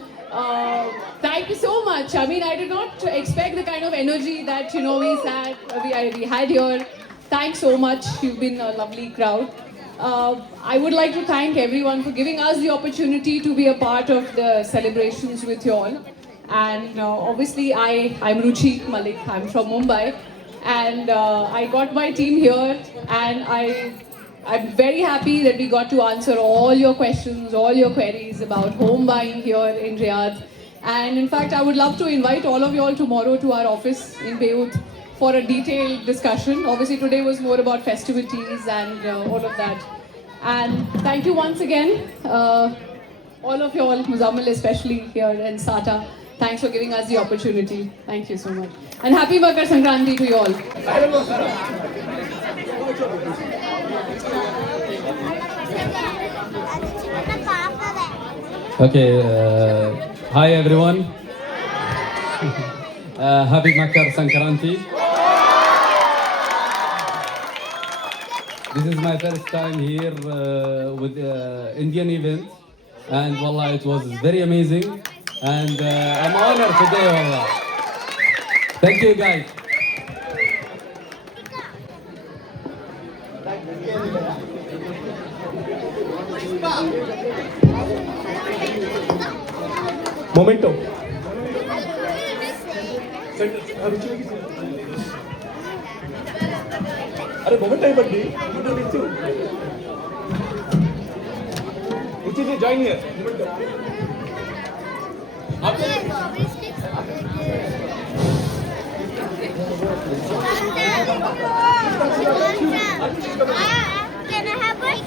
Thank you so much. I mean, I did not expect the kind of energy that, you know, we had here. Thanks so much. You've been a lovely crowd. I would like to thank everyone for giving us the opportunity to be a part of the celebrations with you all. And obviously, I'm Ruchi Malik. I'm from Mumbai. And I got my team here, and I'm very happy that we got to answer all your questions, all your queries about home buying here in Riyadh. And in fact, I would love to invite all of you all tomorrow to our office in Beirut for a detailed discussion. Obviously, today was more about festivities and all of that. And thank you once again, all of you all, Muzammil especially here, and Sata. Thanks for giving us the opportunity. Thank you so much. And happy Makar Sankranti to you all. Okay, hi everyone. Happy Makar Sankranti. This is my first time here with Indian event, and wallah, it was very amazing, and I'm honored today, wallah. Thank you guys. Momento. अरे moment आहे buddy Ruchi ji join here Can I have one?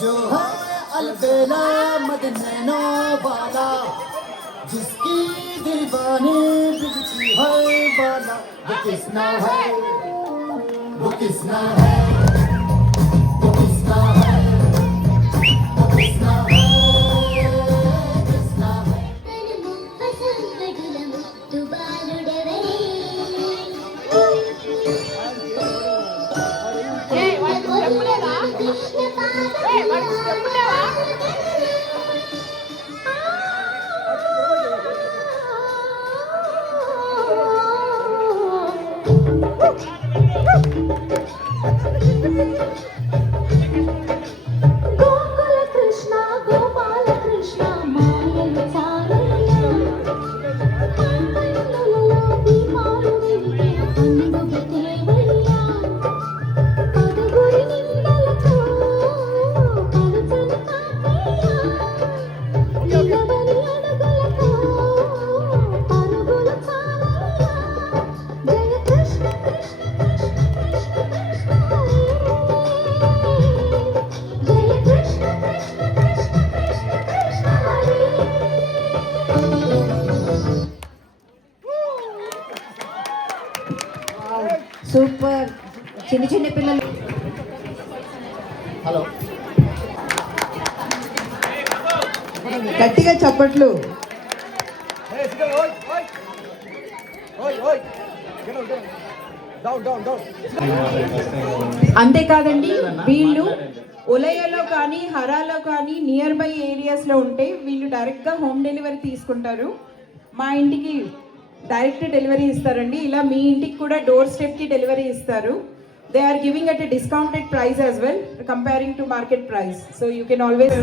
जो है अलबेला मदनैनो वाला जिसकी दीवानी बिजती है वाला वो किसना है वो किसना है वो किसना है वो किसना है किसना है గోకుల కృష్ణ గోపాల కృష్ణ మాయలు చాలయ్యా పంపలలో దీపాలు వెలిగే అందుకు దేవయ్యా పదుగురి నిందలతో పలుచని తాతయ్యా నిలవని అడుగులతో పరుగులు చాలయ్యా జయ కృష్ణ కృష్ణ కృష్ణ కృష్ణ కృష్ణ జయ కృష్ణ కృష్ణ కృష్ణ కృష్ణ కృష్ణ హరే సూపర్. చిన్న చిన్న పిల్లలు హలో గట్టిగా చప్పట్లు. అంతేకాదండి, వీళ్ళు ఒలయలో కానీ హరాలో కానీ నియర్ బై ఏరియాస్లో ఉంటే వీళ్ళు డైరెక్ట్గా హోమ్ డెలివరీ తీసుకుంటారు. మా ఇంటికి డైరెక్ట్ డెలివరీ ఇస్తారండి. ఇలా మీ ఇంటికి కూడా డోర్ స్టెప్కి డెలివరీ ఇస్తారు. They are giving at a discounted price as well comparing to market price. So you can always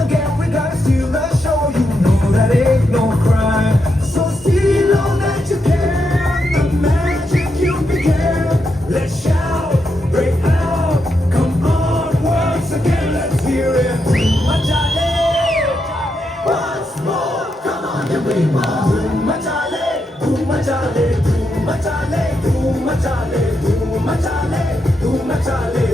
again, we gotta steal the show. You know that ain't no crime. So steal all that you can. The magic you began. Let's shout, break out. Come on, once again, let's hear it. Machale, once more. Come on, and we more. Machale, machale, machale, machale, machale, machale.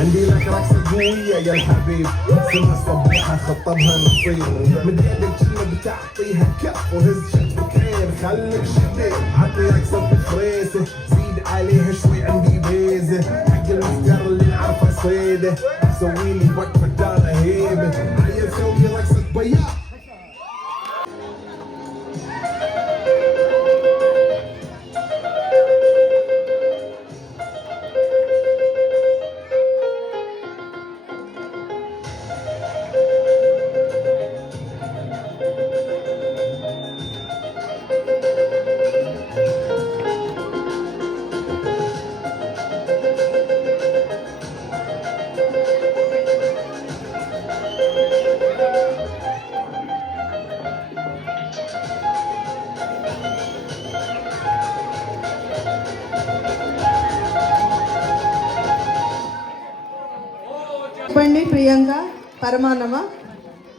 عندي لك رقصة قوية يا الحبيب سنة صبحها خطبها نصير من ايدك كلمة بتعطيها كف وهز شكل كان خليك شديد عطي رقصة بفريسة زيد عليها شوي عندي بيز حكي المفكر اللي نعرفها صيد سوي لي وقفة دار هيب عيل سوي رقصة بياع. చెప్పండి ప్రియాంక పరమాన్నమా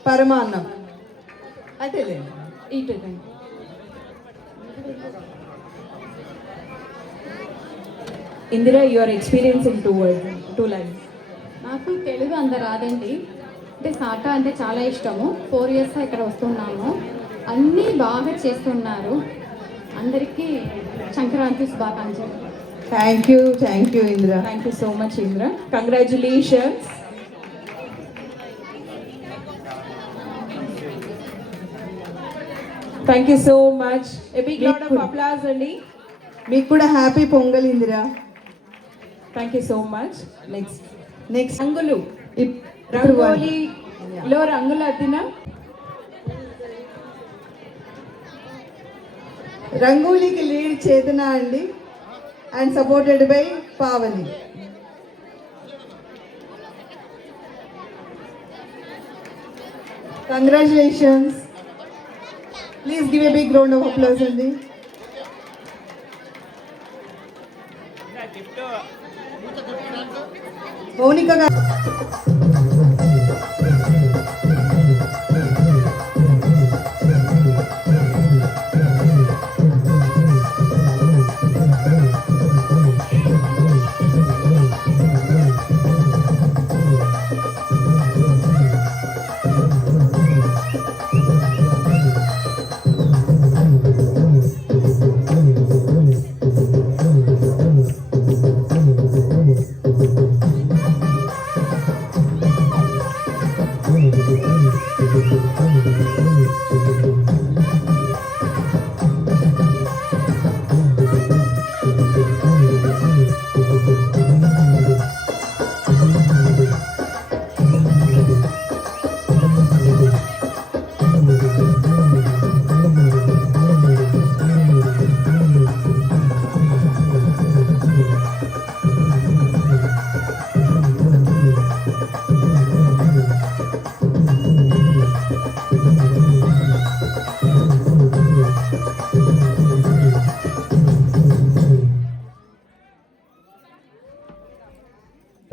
పరమాన్నం అటేలే ఇటండి. Indira, your experience in two lines. నాకు తెలుగు అంత రాదండి. అంటే SATA అంటే చాలా ఇష్టము. 4 years ఇక్కడ వస్తున్నాము. అన్నీ బాగా చేస్తున్నారు. అందరికీ సంక్రాంతి శుభాకాంక్షలు. Thank you Indira. Thank you so much, Indra. Congratulations. Thank you so much. A big round of applause, Andy. మీకు కూడా happy pongal Indira. Thank you so much. Next. రంగులు రంగోలీలో రంగులు అద్దిన రంగోలీకి లీడ్ చేతన అండి and supported by Pavani. Congratulations. Please give a big round of applause అండి. మౌనిక గారు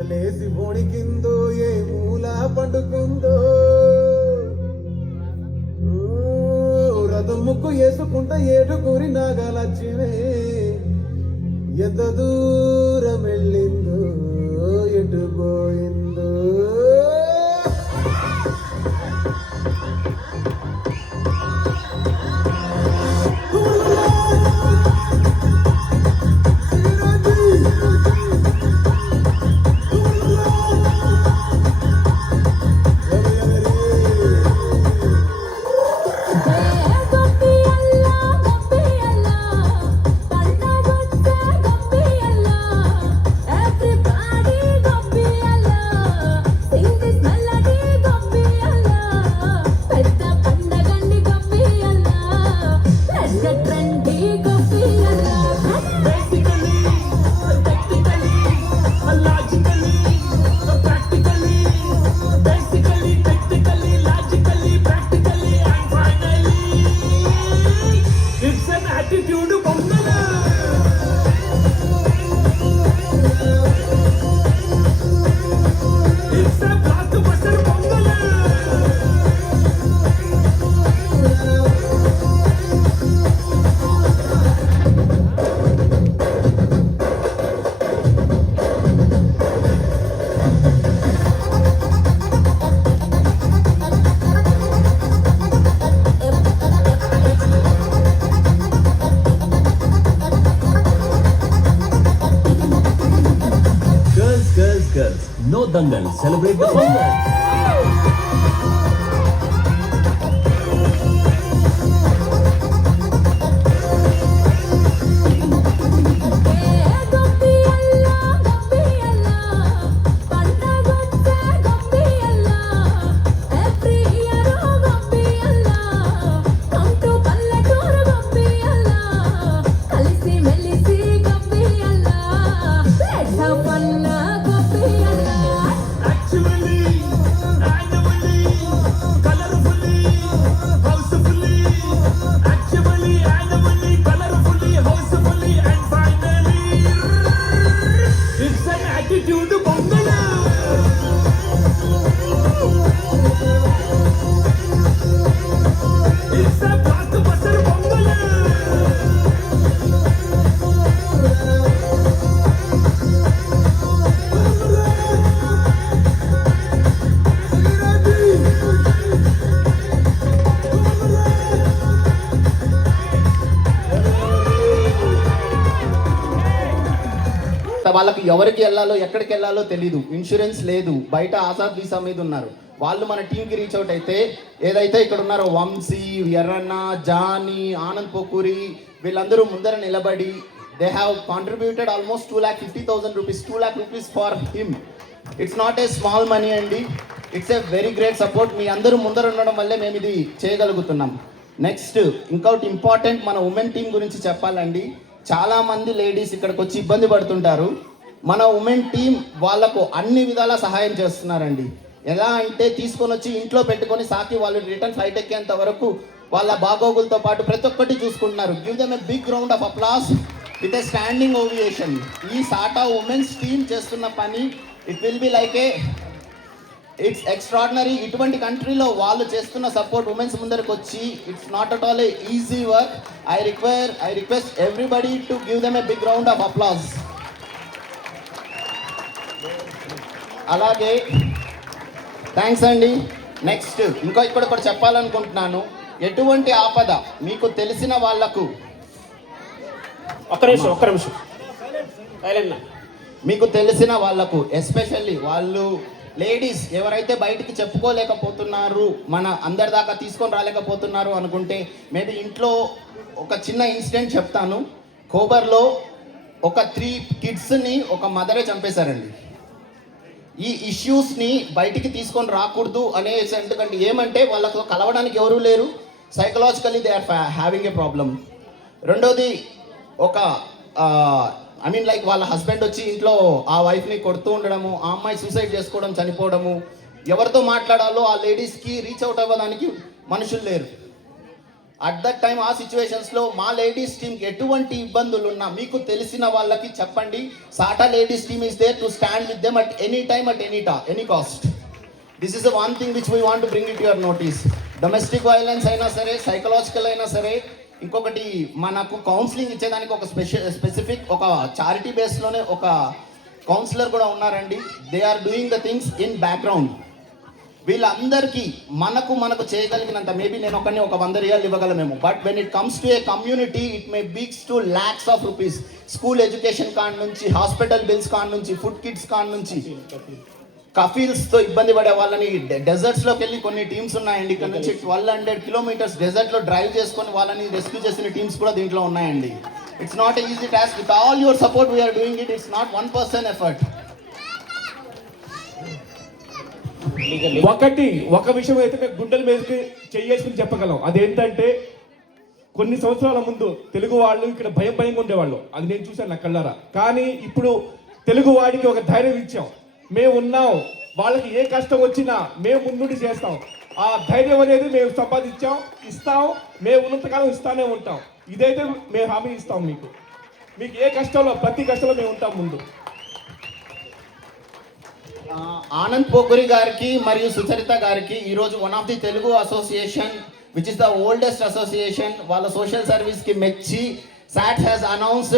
లేసి వణికిందో ఏ మూల పండుకుందో రథం ముక్కు వేసుకుంటా ఏడుగురి నాగలచ్చినే ఎంత దూరం వెళ్ళిందో ఎటు పోయిందో. Dangal. Celebrate the Pongal. వాళ్ళకి ఎవరికి వెళ్ళాలో ఎక్కడికి వెళ్ళాలో తెలీదు, ఇన్సూరెన్స్ లేదు, బయట ఆజాద్ వీసా మీద ఉన్నారు. వాళ్ళు మన టీంకి రీచ్ అవుట్ అయితే ఏదైతే ఇక్కడ ఉన్నారో వంశీ, ఎర్రన్న, జానీ, ఆనంద్ పొక్కూరి వీళ్ళందరూ ముందర నిలబడి they have contributed almost 2,50,000 rupees, 2 lakh rupees for him. It's not a small money అండి, it's a very great support. మీ అందరూ ముందర ఉండడం వల్లే మేము ఇది చేయగలుగుతున్నాం. నెక్స్ట్ ఇంకొకటి ఇంపార్టెంట్ మన ఉమెన్ టీం గురించి చెప్పాలండి. చాలామంది లేడీస్ ఇక్కడికి వచ్చి ఇబ్బంది పడుతుంటారు. మన ఉమెన్ టీం వాళ్ళకు అన్ని విధాలా సహాయం చేస్తున్నారండి. ఎలా అంటే తీసుకొని వచ్చి ఇంట్లో పెట్టుకొని సాకి వాళ్ళు రిటర్న్ ఫ్లైట్ ఎక్కేంత వరకు వాళ్ళ బాగోగులతో పాటు ప్రతి ఒక్కటి చూసుకుంటున్నారు. Give them a big round of applause with a standing ovation. ఈ సాటా ఉమెన్స్ టీం చేస్తున్న పని it will be like a it's extraordinary. ఇటువంటి కంట్రీలో వాళ్ళు చేస్తున్న సపోర్ట్ ఉమెన్స్ ముందరికి వచ్చి it's not at all a easy work. I request everybody to give them a big round of applause. అలాగే థ్యాంక్స్ అండి. నెక్స్ట్ ఇంకా ఇక్కడ ఒకటి చెప్పాలనుకుంటున్నాను. ఎటువంటి ఆపద మీకు తెలిసిన వాళ్లకు మీకు తెలిసిన వాళ్లకు ఎస్పెషల్లీ వాళ్ళు లేడీస్ ఎవరైతే బయటికి చెప్పుకోలేకపోతున్నారు, మన అందరి దాకా తీసుకొని రాలేకపోతున్నారు అనుకుంటే మేబీ ఇంట్లో ఒక చిన్న ఇన్సిడెంట్ చెప్తాను. ఖోబర్లో ఒక 3 kidsని ఒక మదరే చంపేశారండి. ఈ ఇష్యూస్ని బయటికి తీసుకొని రాకూడదు అనేసి, ఎందుకంటే ఏమంటే వాళ్ళకు కలవడానికి ఎవరూ లేరు, psychologically they are having a problem. రెండోది ఒక లైక్ వాళ్ళ హస్బెండ్ వచ్చి ఇంట్లో ఆ వైఫ్ని కొడుతూ ఉండడము, ఆ అమ్మాయి సూసైడ్ చేసుకోవడం, చనిపోవడము, ఎవరితో మాట్లాడాలో ఆ లేడీస్కి రీచ్ అవుట్ అవ్వడానికి మనుషులు లేరు. అట్ దట్ టైం ఆ సిచ్యువేషన్స్లో మా లేడీస్ టీమ్కి ఎటువంటి ఇబ్బందులు ఉన్నా మీకు తెలిసిన వాళ్ళకి చెప్పండి. సాటా ladies team is there to stand with them at any time, at any cost. This is the one thing which we want to bring it your notice. Domestic violence అయినా సరే, సైకలాజికల్ అయినా సరే. ఇంకొకటి మనకు కౌన్సిలింగ్ ఇచ్చేదానికి ఒక specific ఒక charity బేస్లోనే ఒక కౌన్సిలర్ కూడా ఉన్నారండి. They are doing the things in background. వీళ్ళందరికీ మనకు చేయగలిగినంత, మేబీ నేను ఒక 100 రియాలు ఇవ్వగలమేమో, but when it comes to a community it may begs to lakhs of rupees. School education కాడ నుంచి, హాస్పిటల్ బిల్స్ కాడ నుంచి, ఫుడ్ కిట్స్ కాడ నుంచి, కఫీల్స్తో ఇబ్బంది పడే వాళ్ళని డెజర్ట్స్లోకి వెళ్ళి కొన్ని టీమ్స్ ఉన్నాయండి. ఇక్కడ నుంచి 1200 kilometers డెజర్ట్లో డ్రైవ్ చేసుకొని వాళ్ళని రెస్క్యూ చేసిన టీమ్స్ కూడా దీంట్లో ఉన్నాయండి. It's not a easy task. With all your support we are doing it. It's not 1 person effort. ఒక విషయం అయితే మేము గుండెల మీదకి చెయ్యేసుకుని చెప్పగలం. అదేంటంటే కొన్ని సంవత్సరాల ముందు తెలుగు వాళ్ళు ఇక్కడ భయంగా ఉండేవాళ్ళు, అది నేను చూశాను నా కళ్ళారా. కానీ ఇప్పుడు తెలుగు వాడికి ఒక ధైర్యం ఇచ్చాం. మేము ఉన్నాం, వాళ్ళకి ఏ కష్టం వచ్చినా మేము ముందుండి చేస్తాం. ఆ ధైర్యం అనేది మేము సంపాదించాం, ఇస్తాం, మేము ఉన్నంతకాలం ఇస్తానే ఉంటాం. ఇదైతే మేము హామీ ఇస్తాం. మీకు ఏ కష్టంలో, ప్రతి కష్టంలో మేము ఉంటాం ముందు. ఆనంద్ పొక్కురి గారికి మరియు సుచరిత గారికి ఈరోజు one of the Telugu association which is the oldest association వాళ్ళ సోషల్ సర్వీస్కి మెచ్చి SAT has announced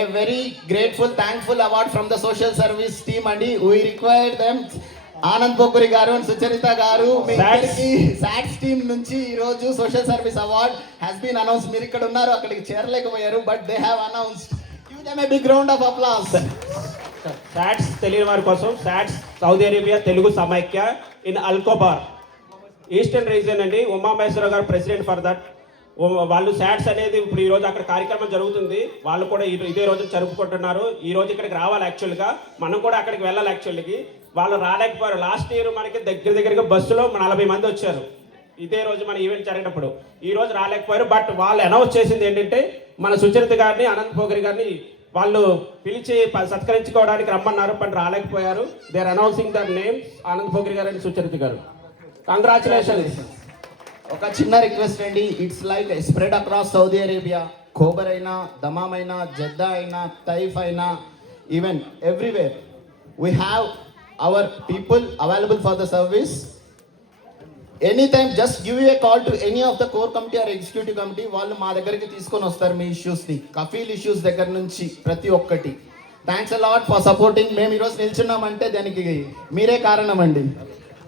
a very grateful, thankful award from the social service team and we required them. Anand పొక్కురి గారు అండ్ సుచరిత గారు మీ ఇద్దరికి SAT టీమ్ నుంచి ఈరోజు social service award has been announce. మీరు ఇక్కడ ఉన్నారు, అక్కడికి చేరలేకపోయారు, but they have announced. Give them a big round of applause. సాట్స్ తెలియని వారి కోసం సాట్స్ సౌదీ అరేబియా తెలుగు సమైక్య ఇన్ అల్కోబార్ ఈస్టర్న్ రీజియన్ అండి. ఉమామహేశ్వర గారు ప్రెసిడెంట్ ఫర్ దట్. వాళ్ళు సాట్స్ అనేది ఇప్పుడు ఈ రోజు అక్కడ కార్యక్రమం జరుగుతుంది. వాళ్ళు కూడా ఇదే రోజు జరుపుకుంటున్నారు. ఈ రోజు ఇక్కడికి రావాలి యాక్చువల్గా, మనం కూడా అక్కడికి వెళ్ళాలి యాక్చువల్కి. వాళ్ళు రాలేకపోయారు. లాస్ట్ ఇయర్ మనకి దగ్గరగా బస్సులో 40 మంది వచ్చారు ఇదే రోజు మన ఈవెంట్ జరిగినప్పుడు. ఈ రోజు రాలేకపోయారు. బట్ వాళ్ళు అనౌన్స్ చేసింది ఏంటంటే మన సుచరిత గారిని అనంత్ పోగరి గారిని వాళ్ళు పిలిచి సత్కరించుకోవడానికి రమ్మన్నారు, బట్ రాలేకపోయారు. They are announcing their names Anant Pogari garu and Sucharita garu. Congratulations. ఒక చిన్న రిక్వెస్ట్ అండి, it's like spread across Saudi Arabia. Khobar అయినా, దమామ్ అయినా, జద్దా అయినా, తైఫ్ అయినా, even everywhere we have our people available for the service. Any time just give a call to any of the core committee or executive committee. వాళ్ళు మా దగ్గరికి తీసుకొని వస్తారు మీ ఇష్యూస్ని, Kafeel issues దగ్గర నుంచి ప్రతి ఒక్కటి. Thanks a lot for supporting. మేము ఈరోజు నిల్చున్నామంటే దానికి మీరే కారణం అండి.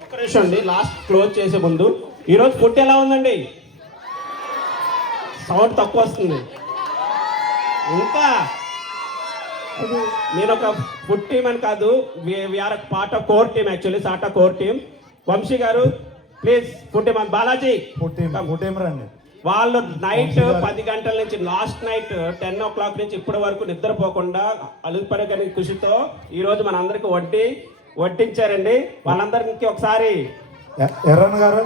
ఒక నిమిషం అండి, లాస్ట్ క్లోజ్ చేసే ముందు ఈరోజు ఫుడ్ ఎలా ఉందండి? సౌండ్ తక్కువ వస్తుంది. ఇంకా నేను ఒక ఫుడ్ టీమ్ అని కాదు, we are part of core team actually, SATA core team. Vamshi garu please food team. Balaji food team రండి. వాళ్ళు నైట్ 10 గంటల నుంచి లాస్ట్ నైట్ 10 o'clock నుంచి ఇప్పటి వరకు నిద్రపోకుండా అలుపరగని కృషితో ఈరోజు మనందరికి వడ్డించారండి. వాళ్ళందరికీ ఒకసారి ఎర్రన్ గారు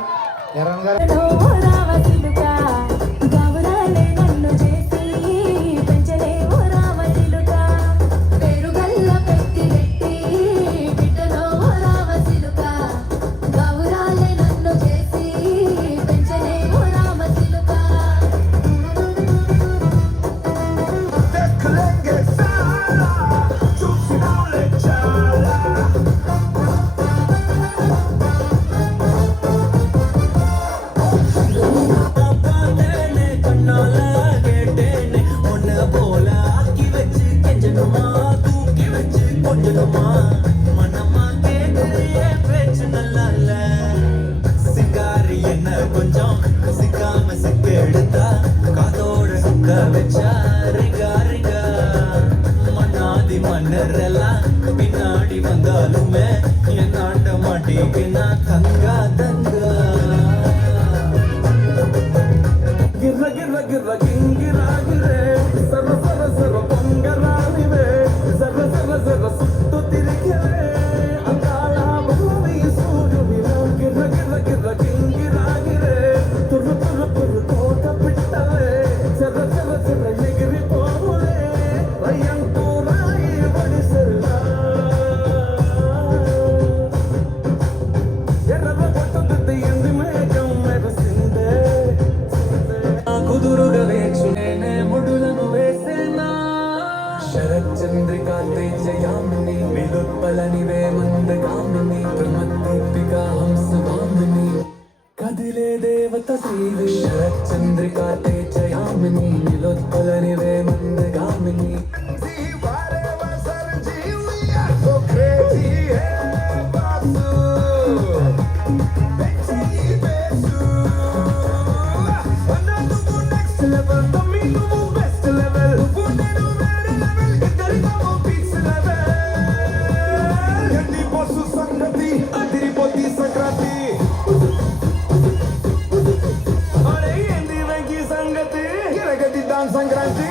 பின்னாடி வந்தாலுமே என் நாட்ட மாட்டேங்க நான் தங்கா தங்கா గిర్ర గిర్ర గిర్ర గింగిరాగిరే సర్ర సర్ర సర్ర పొంగరానివే సర్ర సర్ర సర్ర సుట్టు తిరిగిరే అందాల భూమి సూర్యుడిలా గిర్ర గిర్ర గిర్ర గింగిరాగిరే తుర్రు తుర్రు తుర్రు కోట పిట్టలే సర్ర సర్ర సర్ర ఎగిరిపోవులే రయ్యంటూ రాయి వడిసెల్లా ఎర్ర పొట్టుదిద్ది ఎండి మేఘం మెరిసిందే కుదురుగా వేచునే ముడులను వేసేనా శరచంద్రికా తేజయామిని విలుప్పలనివే మందగామిని ప్రమద్దీపికా హంసగామిని కదిలే దేవత శ్రీవి శరచంద్రికా తేజయామిని విలుప్పలనివే మందగామిని సంక్రాంతి